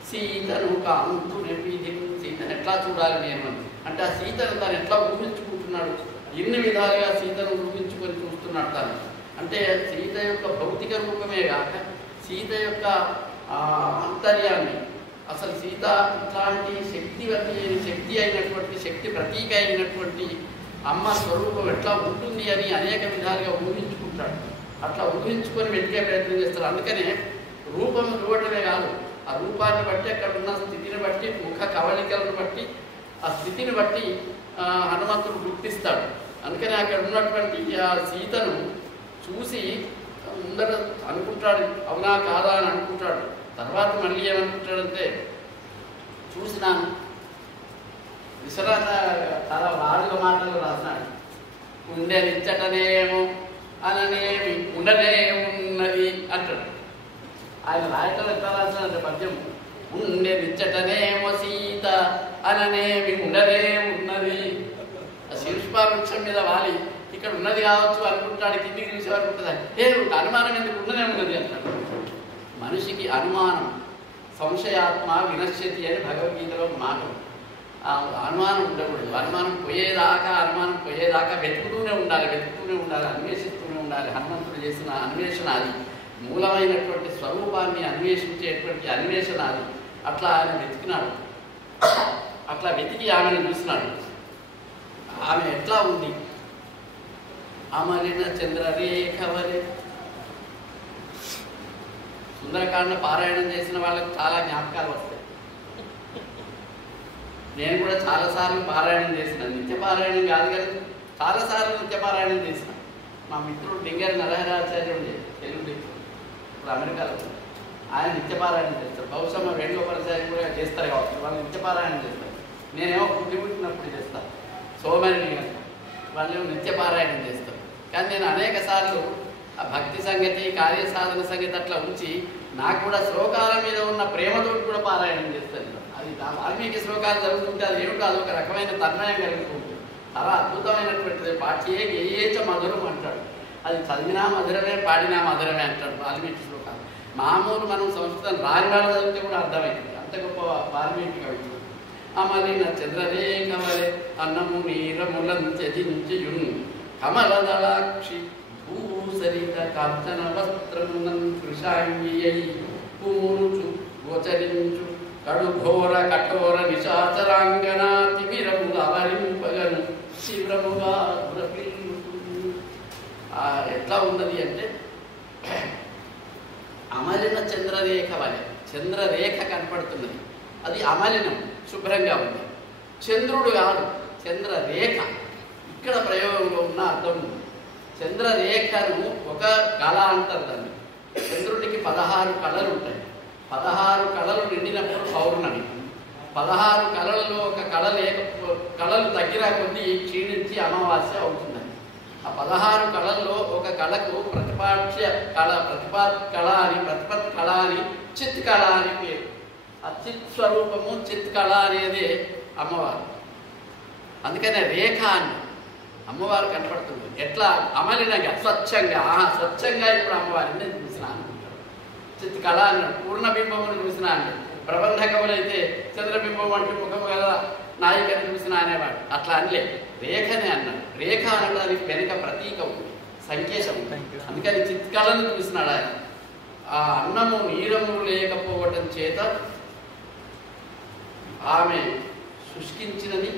సీతను కాంతు నివేది, సీతను ఎట్లా చూడాలి నేను అంటే ఆ సీతను తాను ఎట్లా ఊహించుకుంటున్నాడు, ఎన్ని విధాలుగా సీతను ఊహించుకొని చూస్తున్నాడు తాను. అంటే సీత యొక్క భౌతిక రూపమే కాక సీత యొక్క ఆంతర్యాన్ని, అసలు సీత ఇట్లాంటి శక్తి అయినటువంటి శక్తి ప్రతీక అయినటువంటి అమ్మ స్వరూపం ఎట్లా ఉంటుంది అని అనేక విధాలుగా ఊహించుకుంటాడు. అట్లా ఊహించుకొని వెతికే ప్రయత్నం చేస్తారు. అందుకనే రూపం చూడటమే కాదు, ఆ రూపాన్ని బట్టి అక్కడ ఉన్న స్థితిని బట్టి ముఖ కవళికలను బట్టి ఆ స్థితిని బట్టి హనుమంతుడు గుర్తిస్తాడు. అందుకని అక్కడ ఉన్నటువంటి ఆ సీతను చూసి ముందర అనుకుంటాడు, అవునా కాదా అని అనుకుంటాడు. తర్వాత మళ్ళీ ఏమనుకుంటాడంటే, చూసినాను విశ్వనాథ చాలా వాడుక మాటలు రాసినాడు. ఉండే నిచ్చటనేమో అననేమి ఉండనే ఉన్నది అంటాడు. ఆయన రాయటం ఎట్లా రాసినాడంటే పద్యం, ఉండే నిచ్చటనేమో సీత అననేమి ఉండనే ఉన్నది. ఆ శీర్షపా వృక్షం మీద వాలి ఇక్కడ ఉన్నది కావచ్చు అనుకుంటాడు, కిందికి చూసేవారు ఉంటుందా, అనుమానం ఎందుకు ఉండనే ఉన్నది అంటాడు. మనిషికి అనుమానం సంశయాత్మ వినశ్యతి అని భగవద్గీతలో మాట. అనుమానం ఉండకూడదు. అనుమానం పోయేదాకా వెతుకుతూనే ఉండాలి, అన్వేషిస్తూనే ఉండాలి. హనుమంతుడు చేసిన అన్వేషణ అది మూలమైనటువంటి స్వరూపాన్ని అన్వేషించేటువంటి అన్వేషణ అది. అట్లా ఆయన వెతికినాడు. అట్లా వెతికి ఆమెను చూసినాడు. ఆమె ఎట్లా ఉంది, అమలిన చంద్రరేఖ వలె. సుందరకాండ పారాయణం చేసిన వాళ్ళకి చాలా జ్ఞాపకాలు వస్తాయి. నేను కూడా చాలాసార్లు పారాయణం చేసిన, నిత్య పారాయణం కాదు కానీ చాలాసార్లు నిత్య పారాయణం చేసిన. మా మిత్రుడు డింగర్ నరహరాచార్య ఉండే తెలుగు మిత్రుడు, ఇప్పుడు అమెరికాలో. ఆయన నిత్య పారాయణం చేస్తారు. బహుశా మా వేణుగోపాలచారి కూడా చేస్తారు కావచ్చు. వాళ్ళు నిత్య పారాయణం చేస్తారు. నేనేమో పుట్టినప్పుడు చేస్తాను. సోమరిని వాళ్ళు నిత్య పారాయణం చేస్తారు. కానీ నేను అనేక సార్లు ఆ భక్తి సంగతి, కార్యసాధన సంగతి అట్లా ఉంచి నాకు కూడా శ్లోకాల మీద ఉన్న ప్రేమతో కూడా పారాయణం చేస్తాను. అది వాల్మీకి శ్లోకాలు జరుగుతుంటే అది ఏమిటో అదొక రకమైన తన్మయం కలుగుతుంది. చాలా అద్భుతమైనటువంటిది. పాఠ్యే గేయేచ మధురం అంటాడు. అది చదివినా మధురమే, పాడినా మధురమే అంటాడు వాల్మీకి శ్లోకాలు. మామూలు మనం సంస్కృతం రాని వాళ్ళు చదివితే కూడా అర్థమైంది. అంత గొప్ప వాల్మీకి కవిత్వం. అమలిన చంద్రరేఖ వలె అన్నము నీరములం త్యజించియున్ కమలదళాక్షి భూసరిత కాంచన వస్త్రమునం కృషాంగియై పూనుచు గోచరించు కడుఘోర కఠోర నిశాచరాంగనా తిమిరముల అవరింపగను శివ్రముగా ఎట్లా ఉన్నది అంటే, అమలిన చంద్రరేఖ వలె చంద్రరేఖ కనపడుతున్నది. అది అమలినం, శుభ్రంగా ఉంది. చంద్రుడు కాదు, చంద్రరేఖ. ఇక్కడ ప్రయోగంలో ఉన్న అర్థం చంద్రరేఖను ఒక కళ అంటారు. దాన్ని చంద్రుడికి 16 కళలు ఉంటాయి. 16 కళలు నిండినప్పుడు పౌర్ణమి. 16 కళలలో ఒక కళలు తగ్గిన కొద్దీ క్షీణించి అమావాస్య అవుతుందని. ఆ 16 కళల్లో ఒక కళకు ప్రతిపత్ కళ అని చిత్ కళ అని పేరు. ఆ చిత్ స్వరూపము, చిత్ కళ అనేది అమ్మవారు. అందుకనే రేఖ అని అమ్మవారు కనపడుతుంది. ఎట్లా అమలినగా, స్వచ్ఛంగా. ఇప్పుడు అమ్మవారిని నేను చూసినా అనుకుంటాడు. చిత్ కళ అన్నాడు. పూర్ణబింబమును చూసినా అండి. ప్రబంధ కవులైతే చంద్రబింబం వంటి ముఖము గల నాయికని చూసినా అనేవాడు. అట్లా అనలే, రేఖనే అన్నాడు. రేఖ అనడానికి వెనుక ప్రతీకం, సంకేతం. అందుకని చిత్కళను చూసినాడు ఆయన. ఆ అన్నము నీరము లేకపోవటం చేత ఆమె శుష్కించినది.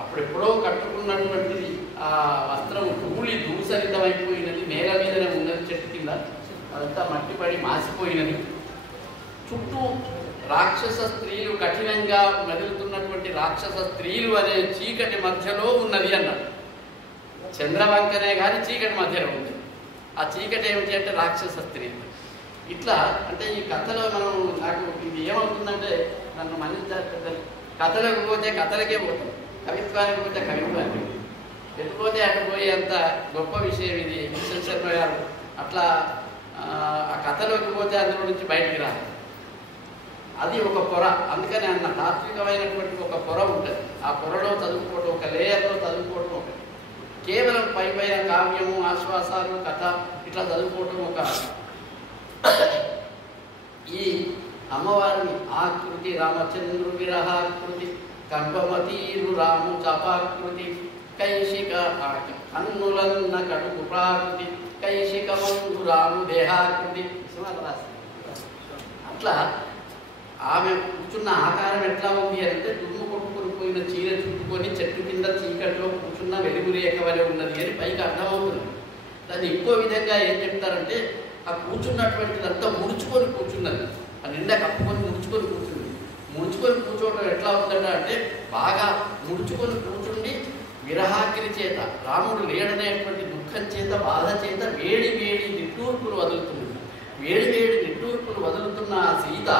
అప్పుడెప్పుడో కట్టుకున్నటువంటిది ఆ వస్త్రం ధూళి దూసరితమైపోయినది. నేల మీదనే ఉన్నది, చెట్టు కింద. అదంతా మట్టిపడి మాసిపోయినది. చుట్టూ రాక్షస స్త్రీలు, కఠినంగా మెదులుతున్నటువంటి రాక్షస స్త్రీలు అనే చీకటి మధ్యలో ఉన్నది అన్నాడు. చంద్రవంకనే కానీ చీకటి మధ్యలో ఉంది. ఆ చీకటి ఏమిటి అంటే రాక్షస స్త్రీలు. ఇట్లా అంటే ఈ కథలో మనం నాకు ఇది ఏమవుతుందంటే నన్ను మన్నించాలి, కథలకు పోతే కథలకే పోతాం, కవిత్వానికి పోతే కవిత్వానికి ఎటుపోతే అటు పోయేంత గొప్ప విషయం ఇది. కిషన్ శర్మ గారు అట్లా ఆ కథలోకి పోతే అందులో నుంచి బయటికి రాదు. అది ఒక పొర, అందుకని అన్న తాత్వికమైనటువంటి ఒక పొర ఉంటుంది. ఆ పొరలో చదువుకోవడం, ఒక లేయర్లో చదువుకోవడం ఒకటి, కేవలం పైన కావ్యము ఆశ్వాసాలు కథ ఇట్లా చదువుకోవటం ఒక. ఈ అమ్మవారిని ఆకృతి రామచంద్రు విరహాకృతి కంపమతీరు రాము చపాకృతి కైశిక కన్నులన్న కడుపు ప్రాకృతి కైశికమందు రాము దేహాకృతి అట్లా ఆమె కూర్చున్న ఆకారం ఎట్లా ఉంది అంటే దుమ్ము కొట్టుకుని పోయిన చీర చుట్టుకొని చెట్టు కింద చీకట్లో కూర్చున్న వెలుగు రేఖ వలె ఉన్నది అని పైకి అర్థమవుతుంది. దాన్ని ఇంకో విధంగా ఏం చెప్తారంటే ఆ కూర్చున్నటువంటిదంతా ముడుచుకొని కూర్చున్నది, ఆ నిండా కప్పుకొని ముడుచుకొని కూర్చున్నది. ముడుచుకొని కూర్చోవడం ఎట్లా ఉందట అంటే బాగా ముడుచుకొని కూర్చుండి విరహాగ్ని చేత, రాముడు లేడనేటువంటి దుఃఖం చేత, బాధ చేత వేడి వేడి నిట్టూర్పులు వదులుతుంది. వేడి వేడి నిట్టూర్పులు వదులుతున్న ఆ సీత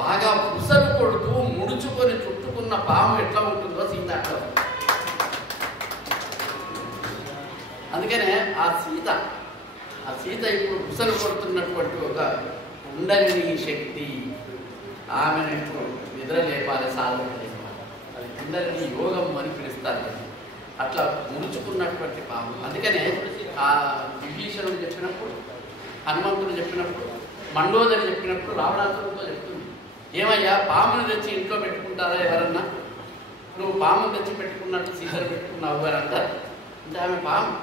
బాగా పుసలు కొడుతూ ముడుచుకొని చుట్టుకున్న పాము ఎట్లా ఉంటుందో సీత అట్లా. అందుకనే ఆ సీత ఇప్పుడు పుసలు కొడుతున్నటువంటి ఒక కుండలిని శక్తి. ఆమెను ఇప్పుడు నిద్ర లేపాలి, సాధన లేపాలి, అది కుండలిని యోగం అని పిలుస్తారు. అట్లా ముడుచుకున్నటువంటి పాము. అందుకనే ఆ విభీషణుడు చెప్పినప్పుడు, హనుమంతుడు చెప్పినప్పుడు, మండోదరి చెప్పినప్పుడు రావణాసురుడితో చెప్తుంది, ఏమయ్యా పామును తెచ్చి ఇంట్లో పెట్టుకుంటారా ఎవరన్నా? నువ్వు పామును తెచ్చి పెట్టుకున్నట్టు సీతలు పెట్టుకున్నావు అని అంటారు. అంటే ఆమె పాము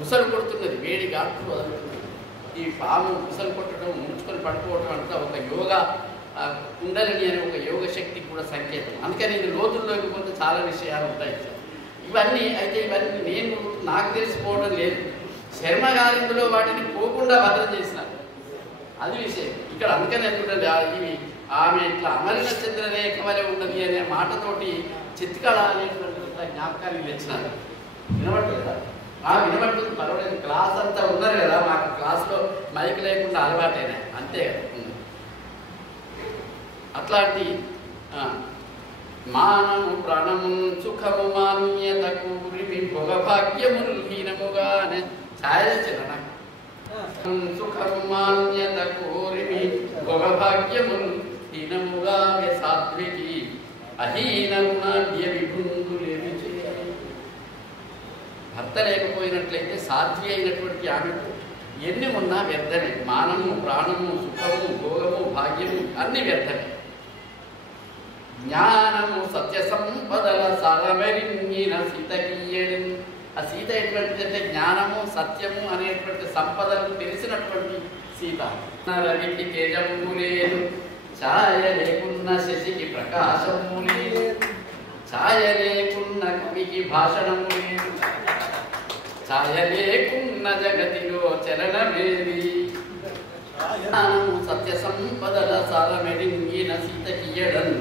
ముసలు కొడుతున్నది, వేడి ఘాట్లు వదులుతున్నది. ఈ పాము ముసలు కొట్టడం, ముడుచుకొని పడుకోవడం అంతా ఒక యోగా కుండలిని అనే ఒక యోగ శక్తికి కూడా సంకేతం. అందుకని ఇది లోతుల్లోకి పోతే చాలా విషయాలు ఉంటాయి. ఇవన్నీ నేను నాకు తెలిసిపోవడం లేదు, శర్మ గారిందులో వాటిని పోకుండా భద్రం చేసినారు, అది విషయం ఇక్కడ. అందుకనే చూడండి, ఇవి ఆమె ఇట్లా అమరిన చంద్రరేఖ వలె ఉన్నది అనే మాటతోటి చిత్కళ అనేటువంటి జ్ఞాపకాన్ని తెచ్చినారు. వినబడలేదా? వినబడుతుంది, పర్వాలేదు. క్లాస్ అంతా ఉన్నారు కదా, మాకు క్లాస్లో మైక్ లేకుండా అలవాటైనా అంతే కదా. అట్లాంటి మానము ప్రాణము సుఖము మాన్యత కూరిమి భోగ భాగ్యములు హీనముగానే ఛాయచిన సుఖము మాన్యత కూరిమి భోగ భాగ్యములు హీనముగా సాత్వికి అహీనగుణాడ్య విభుందులేమి. భర్త లేకపోయినట్లయితే సాధ్వి అయినటువంటి ఆమెకు ఎన్ని ఉన్నా వ్యర్థమే. మానము ప్రాణము సుఖము భోగము భాగ్యము అన్ని వ్యర్థమే. జ్ఞానము సత్య సంపదల సారమెరిగిన సీతకీయడి. ఆ సీత ఎటువంటిదంటే జ్ఞానము సత్యము అనేటువంటి సంపదలు తెలిసినటువంటి సీత. రవికి తేజము లేదు, ఛాయ లేకున్న శశికి ప్రకాశము లేదు, ఛాయ లేకున్న కవికి భాషణము లేదు, ఛాయ లేకున్న జగతిలో చలనమేది. సత్య సంపదల సారమెరిగిన సీతకీయడన్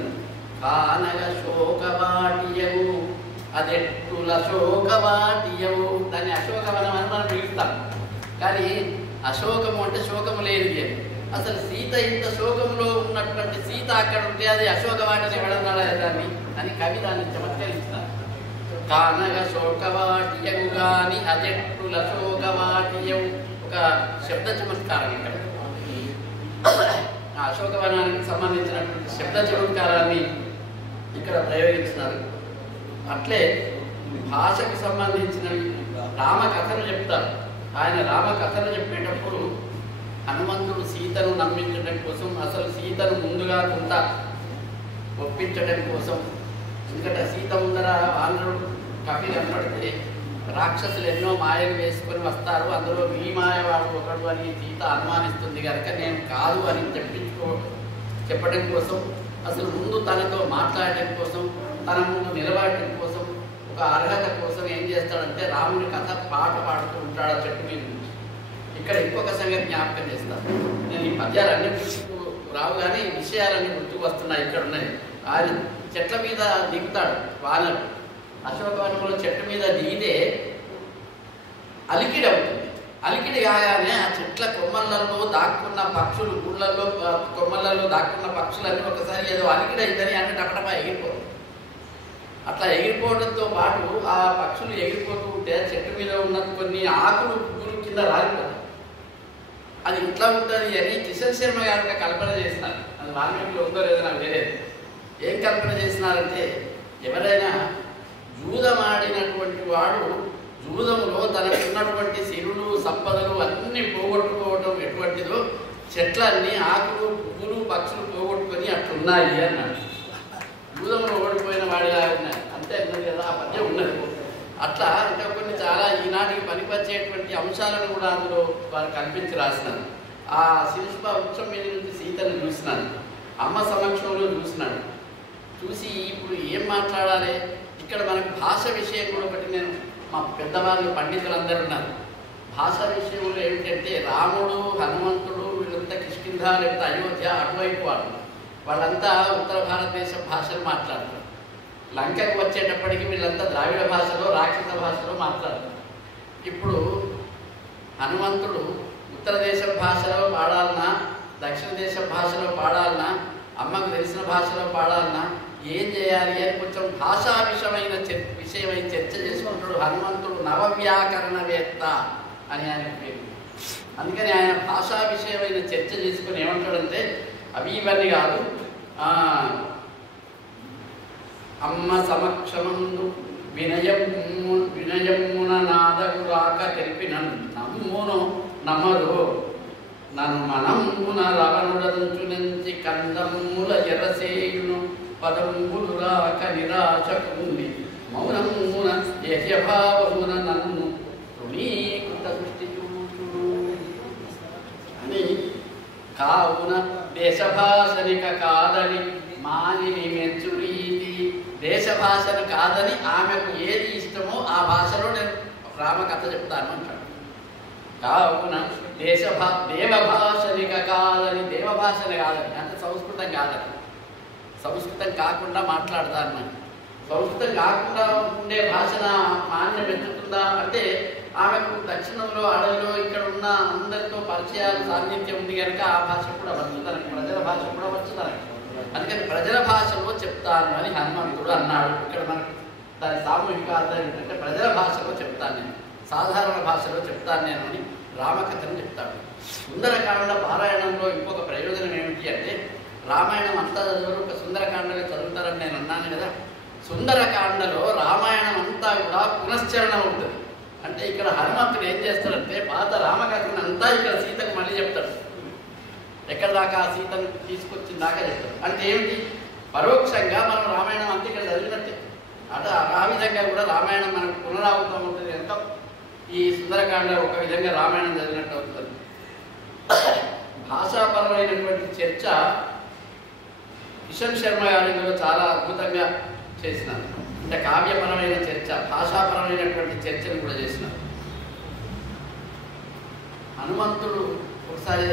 కానగ శోకవాటియవు అదెట్టుల శోకవాటియవు. దాన్ని అశోకవనం అని మనం పిలుస్తాం, కానీ అశోకము అంటే శోకము లేనిది అని. అసలు సీత ఇంత శోకంలో ఉన్నటువంటి సీత అక్కడ ఉంటే అది అశోకవాటిని ఎవడన్నాడా దాన్ని అని కవి దాన్ని చమత్కరించారు. కానగ శోకవాటియవు గాని అదెట్టుల శోకవాటియవు ఒక శబ్ద చమత్కారం ఇక్కడ. ఆ అశోకవనానికి సంబంధించినటువంటి శబ్ద చమత్కారాన్ని ఇక్కడ ప్రయోగించినారు. అట్లే భాషకు సంబంధించినవి రామకథను చెప్తారు. ఆయన రామకథను చెప్పేటప్పుడు హనుమంతుడు సీతను నమ్మించడం కోసం, అసలు సీతను ముందుగా కొంత ఒప్పించడం కోసం, ఎందుకంటే సీత ముందర వానరుడు కవి కనపడితే రాక్షసులు ఎన్నో మాయలు వేసుకొని వస్తారు, అందులో మీ మాయవాడు ఒకడు అని సీత అనుమానిస్తుంది కనుక నేను కాదు అని చెప్పడం కోసం, అసలు ముందు తనతో మాట్లాడటం కోసం, తన ముందు నిలబడటం కోసం, ఒక అర్హత కోసం ఏం చేస్తాడంటే రాముని కథ పాట పాడుతూ ఉంటాడు చెట్టు మీద నుంచి. ఇక్కడ ఇంకొక సంగతి జ్ఞాపకం చేస్తాను. నేను ఈ పద్యాలన్నీ గుర్తుకు రావు కానీ విషయాలన్నీ గుర్తుకు వస్తున్నాయి. ఇక్కడ ఉన్నాయి. ఆయన చెట్ల మీద దిగుతాడు వానరు. అశోకవనంలో చెట్టు మీద దిగితే అలికిడి అవుతుంది. అలికిడి కాగానే ఆ చెట్ల కొమ్మలలో దాక్కున్న పక్షులు గుళ్ళల్లో కొమ్మలలో దాక్కున్న పక్షులన్నీ ఒకసారి ఏదో అలికిడి అయిందని అంటే టపటపా ఎగిరిపోతుంది. అట్లా ఎగిరిపోవడంతో పాటు ఆ పక్షులు ఎగిరిపోతూ ఉంటే చెట్టు మీద ఉన్న కొన్ని ఆకులు పువ్వులు కింద రాలిపోతాయి. అది ఇట్లా ఉంటుంది అని కిషన్ శర్మ గారు కల్పన చేసినారు. అది వాల్మీకిలో ఉందో లేదో నాకు తెలియదు. ఏం కల్పన చేసినారంటే, ఎవరైనా జూదమాడినటువంటి వాడు జూదములో తనకున్నటువంటి సిరులు సంపదలు అన్నీ పోగొట్టుకోవడం ఎటువంటిదో చెట్లన్నీ ఆకులు పువ్వులు పక్షులు పోగొట్టుకొని అట్లున్నాయి అన్నాడు. జూదంలో ఓడిపోయిన వాడిలా ఉన్నాయి అంతే ఉన్నది కదా, ఆ పద్యం ఉన్నది. అట్లా అంటే కొన్ని చాలా ఈనాటికి పనిపరిచేటువంటి అంశాలను కూడా అందులో వారు కల్పించి రాసినారు. ఆ శిల్ప వృక్షం మీద నుంచి సీతను చూసినాను, అమ్మ సమక్షంలో చూసినాడు. చూసి ఇప్పుడు ఏం మాట్లాడాలి, ఇక్కడ మనకు భాష విషయం కూడా ఒకటి, నేను మా పెద్దవాళ్ళు పండితులందరూ ఉన్నారు. భాష విషయంలో ఏమిటంటే రాముడు హనుమంతుడు వీళ్ళంతా కిష్కింధ లేకపోతే అయోధ్య అటువైపు వాళ్ళంతా ఉత్తర భారతదేశ భాషలు మాట్లాడతారు. లంకకు వచ్చేటప్పటికి వీళ్ళంతా ద్రావిడ భాషలో రాక్షస భాషలో మాట్లాడతారు. ఇప్పుడు హనుమంతుడు ఉత్తర దేశ భాషలో పాడాలన్నా దక్షిణ దేశ భాషలో పాడాలన్నా అమ్మకు తెలిసిన భాషలో పాడాలన్నా ఏం చేయాలి అని కొంచెం భాషా విషయమై చర్చ చేసుకుంటాడు. హనుమంతుడు నవవ్యాకరణవేత్త అని ఆయన పేరు. అందుకని ఆయన భాషా విషయమైన చర్చ చేసుకుని ఏమంటాడంటే, అవి ఇవన్నీ కాదు, అమ్మ సమక్షమందు వినయమున నాదగురాక తెలిపిన నమ్మును నమ్మరు నన్ను మనమ్మున రవణుడంచు నుంచి కందమ్ముల ఎరసేయును పదమ్ములు రాక నిరాశకుంది మౌనమ్మున యశభావమున నన్ను రుణీకృత సృష్టి చూచుడు అని. కావున దేశభాషనిక కాదని మానిని మెచ్చురీతి, దేశభాషను కాదని ఆమెకు ఏది ఇష్టమో ఆ భాషలో నేను రామకథ చెప్తాను అంటాడు. కావున దేవభాషనిక కాదని, దేవభాషని కాదని అంటే సంస్కృతం కాదని, సంస్కృతం కాకుండా మాట్లాడతాను. సంస్కృతం కాకుండా ఉండే భాషన మాన్యం ఎత్తుతుందా అంటే ఆమెకు దక్షిణంలో అడవిలో ఇక్కడ ఉన్న అందరితో పరిచయాలు సాన్నిధ్యం ఉంది కనుక ఆ భాష కూడా వచ్చు తనకి, ప్రజల భాష కూడా వచ్చు తనకి. అందుకని ప్రజల భాషలో చెప్తాను అని హనుమంతుడు అన్నాడు. ఇక్కడ మనకు దాని సామూహిక అర్థం ఏంటంటే ప్రజల భాషలో చెప్తాను నేను, సాధారణ భాషలో చెప్తాను నేను అని రామకథను చెప్తాడు. సుందరకాండ పారాయణంలో ఇంకొక ప్రయోజనం ఏమిటి అంటే, రామాయణం అంతా చదువులు ఒక సుందరకాండగా చదువుతారని నేను అన్నాను కదా. సుందరకాండలో రామాయణం అంతా కూడా పునశ్చరణ ఉంటుంది. అంటే ఇక్కడ హనుమంతుడు ఏం చేస్తాడంటే పాత రామకథను అంతా ఇక్కడ సీతకు మళ్ళీ చెప్తాడు. ఎక్కడ దాకా సీతను తీసుకొచ్చిన దాకా చెప్తాడు. అంటే ఏమిటి, పరోక్షంగా మనం రామాయణం అంతా ఇక్కడ చదివినట్టే. అంటే ఆ విధంగా కూడా రామాయణం మనకు పునరావృతం ఉంటుంది కనుక ఈ సుందరకాండ ఒక విధంగా రామాయణం చదివినట్టు అవుతుంది. భాషాపరమైనటువంటి చర్చ కిషన్ శర్మ గారు ఇందులో చాలా అద్భుతంగా చేసినారు. అంటే కావ్యపరమైన చర్చ, భాషాపరమైనటువంటి చర్చను కూడా చేసినారు. హనుమంతుడు ఒకసారి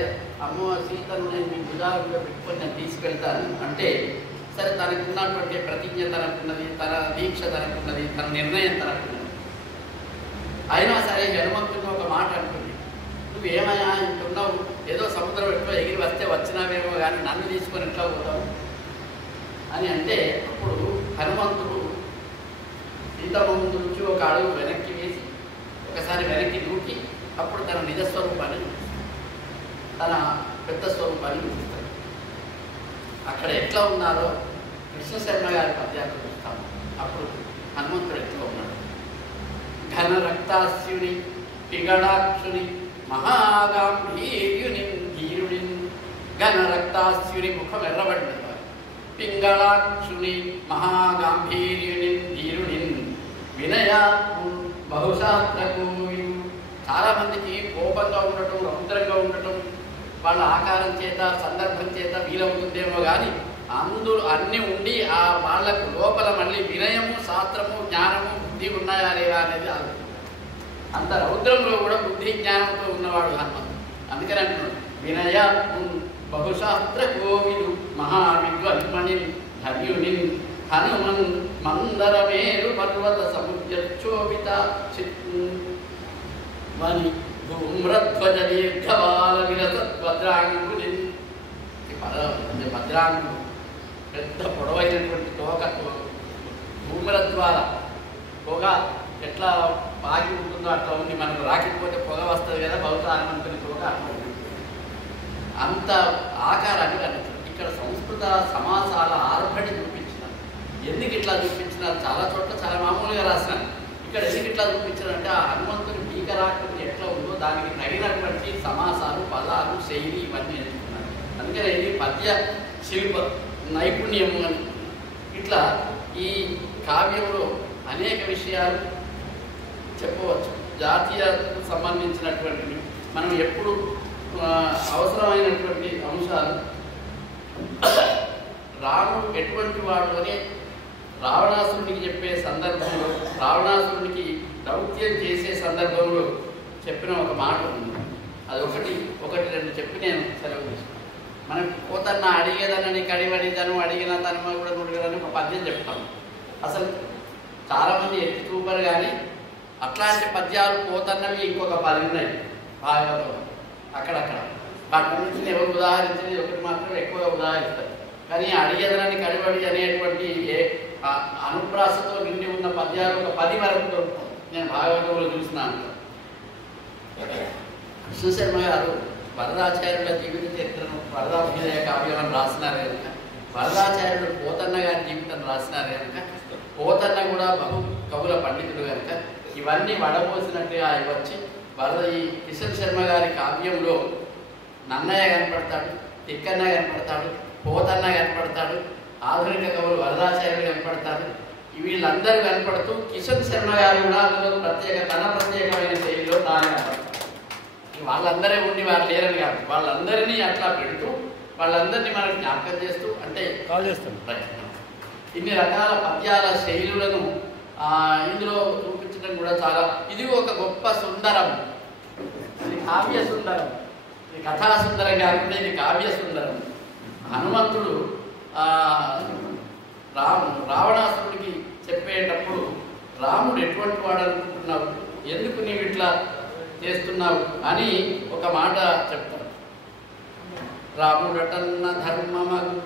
అమ్మ సీతను నేను మీ భుజాలుగా పెట్టుకొని నేను తీసుకెళ్తాను అంటే, సరే తనకున్నటువంటి ప్రతిజ్ఞ తనకున్నది, తన దీక్ష తనకున్నది, తన నిర్ణయం తనకున్నది. అయినా సరే హనుమంతుడు ఒక మాట అంటుంది, నువ్వు ఏమయ్యా ఇంటున్నావు, ఏదో సముద్రం ఎట్లా ఎగిరి వస్తే వచ్చినావేమో కానీ నన్ను తీసుకొని ఎట్లా పోతావు అని అంటే, అప్పుడు హనుమంతుడు సీత ముందు నుంచి ఒక అడుగు వెనక్కి వేసి ఒకసారి వెనక్కి దూకి అప్పుడు తన నిజస్వరూపాన్ని తన పెద్ద స్వరూపాన్ని చూపిస్తాడు. అక్కడ ఎట్లా ఉన్నారో కృష్ణ శర్మ గారి పద్యాలు చూస్తాము. అప్పుడు హనుమంతుడు ఎట్లా ఉన్నాడు, ఘన రక్తాస్యుని పిగడాక్షుని మహాగాంభీర్యుని ధీరుని, ఘన రక్తాస్యుని ముఖం ఎర్రబడినది, పింగళాక్షుని మహాగాంభీర్యుని ధీరుని, వినయా బహుశాస్త్రకు. చాలామందికి కోపంగా ఉండటం, రౌద్రంగా ఉండటం వాళ్ళ ఆకారం చేత సందర్భం చేత వీలవుతుందేమో కానీ అందులో అన్నీ ఉండి ఆ వాళ్లకు లోపల మళ్ళీ వినయము శాస్త్రము జ్ఞానము బుద్ధి ఉన్నాయా లేవా అనేది అంత రౌద్రంలో కూడా బుద్ధి జ్ఞానంతో ఉన్నవాడు హనుమంతుడు. అందుకని అంటున్నాడు, వినయ బహుశాస్త్ర కోవిదు మహావిద్వన్మణి ధర్యుని హనుమన్ మందరమేరు పర్వత సముద్రక్షోభిత వాని ధూమ్రధ్వజ దీర్ఘవాల విరసద్భద్రాంగుని భద్రాంగు పెద్ద పొడవైనటువంటి తోక ధూమ్రద్వాల పొగ ఎట్లా బాగి ఉంటుందో అట్లా ఉంది. మనకు రాకపోతే పొగ వస్తుంది కదా, బహుశా హనుమంతుని తోక అంత ఆకారాన్ని కనిపిస్తుంది. ఇక్కడ సంస్కృత సమాసాల ఆర్భటి చూపించినారు. ఎందుకు ఇట్లా చూపించినారు? చాలా చోట్ల చాలా మామూలుగా రాసినారు. ఇక్కడ ఎందుకు ఇట్లా చూపించారంటే ఆ హనుమంతుని భీకరాకృతి ఎట్లా ఉందో దానికి తగినటువంటి సమాసాలు, పదాలు, శైలి ఇవన్నీ ఎంచుకున్నారు. అందుకని ఇది పద్య శిల్ప నైపుణ్యము అని. ఇట్లా ఈ కావ్యంలో అనేక విషయాలు చెప్పవచ్చు. జాతీయతకు సంబంధించినటువంటివి మనం ఎప్పుడు అవసరమైనటువంటి అంశాలు. రాముడు ఎటువంటి వాడు అని రావణాసురుడికి చెప్పే సందర్భంలో, రావణాసురుడికి దౌత్యం చేసే సందర్భంలో చెప్పిన ఒక మాట ఉంది. అది ఒకటి రెండు చెప్పి నేను సెలవు తీసుకున్నాను. మనం పోతన్న అడిగేదనని కడివడిదను అడిగిన తనమ కూడా నుడిగదని ఒక పద్యం చెప్తాం. అసలు చాలామంది ఎత్తి చూపరు, కానీ అట్లాంటి పద్యాలు పోతన్నవి ఇంకొక 10 ఉన్నాయి భాగవతం అక్కడక్కడ. వాటి గురించి ఎవరు ఉదాహరించింది ఒకటి మాత్రం ఎక్కువగా ఉదాహరిస్తారు. కానీ అడిగేదనని కడివడి అనేటువంటి అనుప్రాసతో నిండి ఉన్న పద్యాలు ఒక 10 వరకు దొరుకుతాయి. నేను భాగవతంలో చూసినాను. కృష్ణశర్మ గారు వరదాచార్యుల జీవిత చరిత్రను వరదాభ్యుదయ కావ్యం అని రాసినారు కనుక, వరదాచార్యులు పోతన్న గారి జీవితం రాసినారు కనుక, పోతన్న కూడా బహు కవుల పండితుడు కనుక ఇవన్నీ వడబోసినట్టుగా వచ్చి ఈ కిషన్ శర్మ గారి కావ్యంలో నన్నయ్య కనపడతాడు, తిక్కన్న కనపడతాడు, పోతన్న కనపడతాడు, ఆధునిక కవులు వరదాచార్యులు కనపడతారు. వీళ్ళందరూ కనపడుతూ కిషన్ శర్మ గారు కూడా అందులో తన ప్రత్యేకమైన శైలిలో తాను కనపడతారు. వాళ్ళందరే ఉండి వారు లేరని కాదు, వాళ్ళందరినీ అట్లా పెడుతూ వాళ్ళందరినీ మనకు జ్ఞాపకం చేస్తూ అంటే ఇన్ని రకాల పద్యాల శైలులను ఇందులో చూపించడం కూడా చాలా. ఇది ఒక గొప్ప సుందరం, ఇది కావ్య సుందరం, ఇది కథా సుందరం కాకుండా ఇది కావ్య సుందరం. హనుమంతుడు రావణాసురుడికి చెప్పేటప్పుడు రాముడు ఎటువంటి వాడు అనుకుంటున్నావు, ఎందుకు నీవు ఇట్లా చేస్తున్నావు అని ఒక మాట చెప్తాడు. రాముడటన్న ధర్మమగు,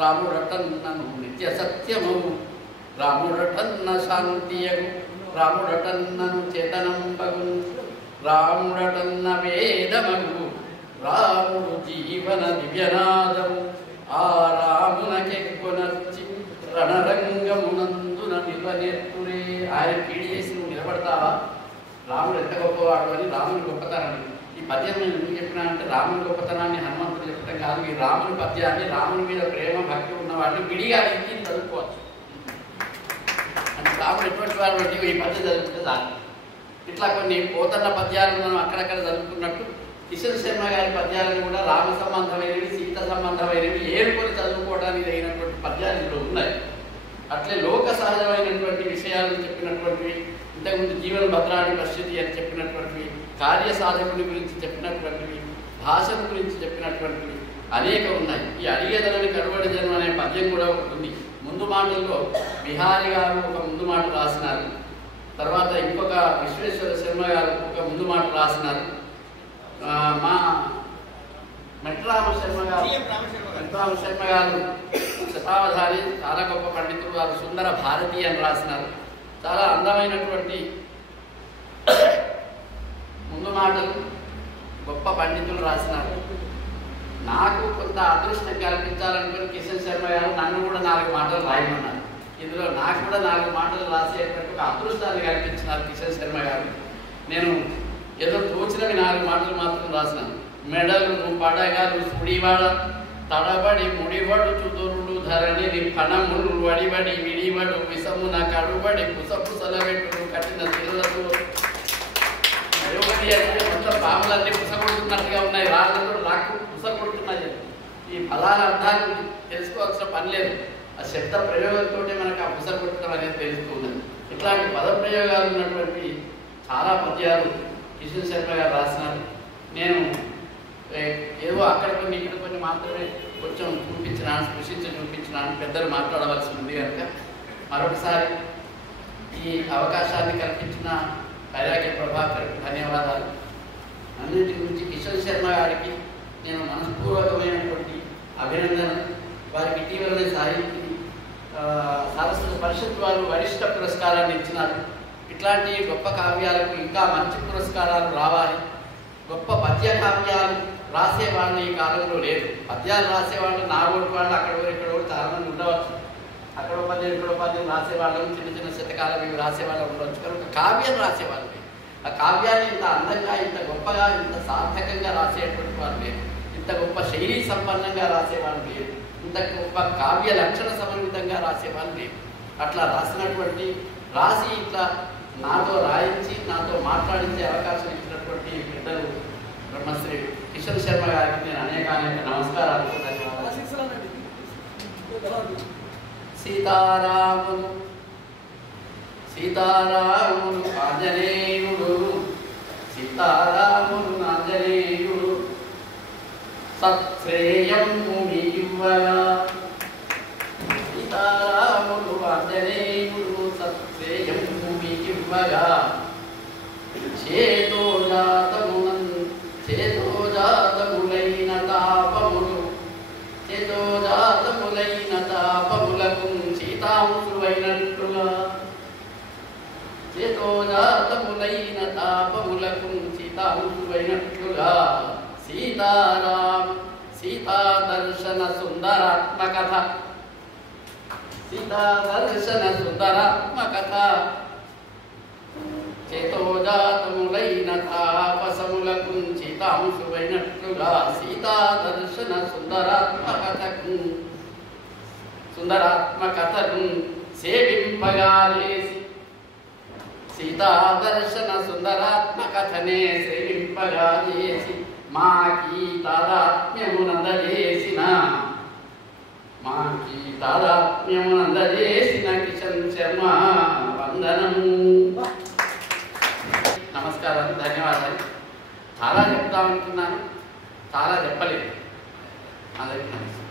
రాముడటన్నను నిత్య సత్యమగు, రాముడటన్న శాంతియగు, రాముడటన్నను చేతనంబగు, రాముడటన్న వేదమగు, రాముడు జీవన దివ్యనాదము, ఆ రామునకెక్కునర్చి రణరంగమునందున నిలవనెత్తురే. ఆయన పీడి చేసి నువ్వు నిలబడతావా, రాముడు ఎంత గొప్పవాడు అని రాముని గొప్పతనాన్ని ఈ పద్యం నేను ఎందుకు చెప్పినా అంటే రాముని గొప్పతనాన్ని హనుమంతుడు చెప్పడం కాదు, ఈ రాముని పద్యాన్ని రాముని మీద ప్రేమ భక్తి ఉన్న వాడిని విడిగా ఇంటిని చదువుకోవచ్చు. అంటే రాముడు ఎటువంటి వాడు బట్టి ఈ పద్యం చదువుకుంటే దాన్ని ఇట్లా కొన్ని పోతన్న పద్యాలను మనం అక్కడక్కడ చదువుకున్నట్టు కిషన్ శర్మ గారి పద్యాలను కూడా రామ సంబంధమైనవి, సీత సంబంధమైనవి ఏడుకొని చదువుకోవడానికి తగినటువంటి పద్యాలు ఇందులో ఉన్నాయి. అట్లే లోక సహజమైనటువంటి విషయాలను చెప్పినటువంటివి, ఇంతకుముందు జీవన భద్రాన్ని పరిస్థితి అని చెప్పినటువంటివి, కార్యసాధకుని గురించి చెప్పినటువంటివి, భాషల గురించి చెప్పినటువంటివి అనేక ఉన్నాయి. ఈ అడిగేదనని కడువడి జనం అనే పద్యం కూడా ఒకటి ఉంది. ముందు మాటల్లో బిహారీ గారు ఒక ముందు మాట రాసినారు, తర్వాత ఇంకొక విశ్వేశ్వర శర్మ గారు ఒక ముందు మాట రాసినారు, మా మెట్రామ శర్మ గారు శతావధాని చాలా గొప్ప పండితులు, వారు సుందర భారతి అని రాసినారు. చాలా అందమైనటువంటి ముందు మాటలు గొప్ప పండితులు రాసినారు. నాకు కొంత అదృష్టం కల్పించాలనుకుని కిషన్ శర్మ గారు నన్ను కూడా 4 మాటలు రాయమన్నారు. ఇందులో నాకు కూడా 4 మాటలు రాసేటువంటి ఒక అదృష్టాన్ని కల్పించినారు కిషన్ శర్మ గారు. నేను ఏదో తోచినవి 4 మాటలు మాత్రం రాసినాను. మెడలు పడగలు సుడివాడ తడబడి ముడివడు చుదురుడు ధరణిని ఫణములు వడిబడి విడివడు విసమున కడుబడి పుసపుసలబెట్టుడు కట్టిన తిరులతో మొత్తం పాములన్నీ పుసకొడుతున్నట్టుగా ఉన్నాయి, రాళ్ళతో రాకు పుసకొడుతున్నాయి. ఈ పదాల అర్థాన్ని తెలుసుకోవాల్సిన పని లేదు, ఆ శబ్ద ప్రయోగంతో మనకు ఆ పుసకొట్టడం అనేది తెలుస్తున్నది. ఇట్లాంటి పద ప్రయోగాలు ఉన్నటువంటి చాలా పద్యాలు కిషన్ శర్మ గారు రాసినారు. నేను ఏదో అక్కడ కొన్ని ఇక్కడ కొన్ని మాత్రమే కొంచెం చూపించినాను, స్పృశించి చూపించినాను. పెద్దలు మాట్లాడవలసి ఉంది కనుక మరొకసారి ఈ అవకాశాన్ని కల్పించిన వైరాగ్య ప్రభాకర్ ధన్యవాదాలు. అన్నింటి గురించి కిషన్ శర్మ గారికి నేను మనస్పూర్వకమైనటువంటి అభినందన. వారికి ఇటీవలనే సాహిత్య సరస్వతి పరిషత్ వారు వరిష్ట పురస్కారాన్ని ఇచ్చినారు. ఇట్లాంటి గొప్ప కావ్యాలకు ఇంకా మంచి పురస్కారాలు రావాలి. గొప్ప పద్య కావ్యాలు రాసేవాళ్ళు ఈ కాలంలో లేదు. పద్యాలు రాసేవాళ్ళు నా ఓటు వాళ్ళు అక్కడ ఇక్కడ చాలామంది ఉండవచ్చు. అక్కడో పద్యం ఇక్కడో పద్యం రాసేవాళ్ళం, చిన్న చిన్న శతకాలం ఇవి రాసేవాళ్ళు ఉండవచ్చు. కనుక కావ్యం రాసేవాళ్ళు లేదు. ఆ కావ్యాన్ని ఇంత అందంగా, ఇంత గొప్పగా, ఇంత సార్థకంగా రాసేటువంటి వాళ్ళు లేదు. ఇంత గొప్ప శైలీ సంపన్నంగా రాసేవాళ్ళు లేదు. ఇంత గొప్ప కావ్య లక్షణ సమన్వితంగా రాసేవాళ్ళు లేదు. అట్లా రాసి ఇట్లా నాతో రాయించి నాతో మాట్లాడించే అవకాశం ఇచ్చినటువంటి పెద్దలు బ్రహ్మశ్రీ కిషన్ శర్మ గారికి నేను అనేక నమస్కారాలు, ధన్యవాదాలు. సీతారాములు ఆంజనేయుడు, సీతారాములు ఆంజనేయుడు సత్శ్రేయము ఇవ్వగా, సీతారాములు ఆంజనేయుడు సత్శ్రేయము ఇవ్వగా, చేతోజాతములైన తాపములకు సీతాంశువైనట్లుగా, చేతోజాతములైన తాపములకు సీతాంశువైనట్లుగా, సీతాదర్శన సుందరాత్మకథ, సీతాదర్శన సుందరాత్మకథ, చేతోజాతములైన తాపసములకు సీతాంశువైనట్లుగా, సీతాదర్శన సుందరాత్మకథను సేవింపగాలేసి, సీతాదర్శన సుందరాత్మకథనే సేవింపగాలేసి, మాకి తాదాత్మ్యమునందజేసిన కిషన్ శర్మ వందనము. నమస్కారాలు, ధన్యవాదాలు. చాలా చెప్తామనుకున్నాను, చాలా చెప్పలేదు. అందరికీ నమస్కారం.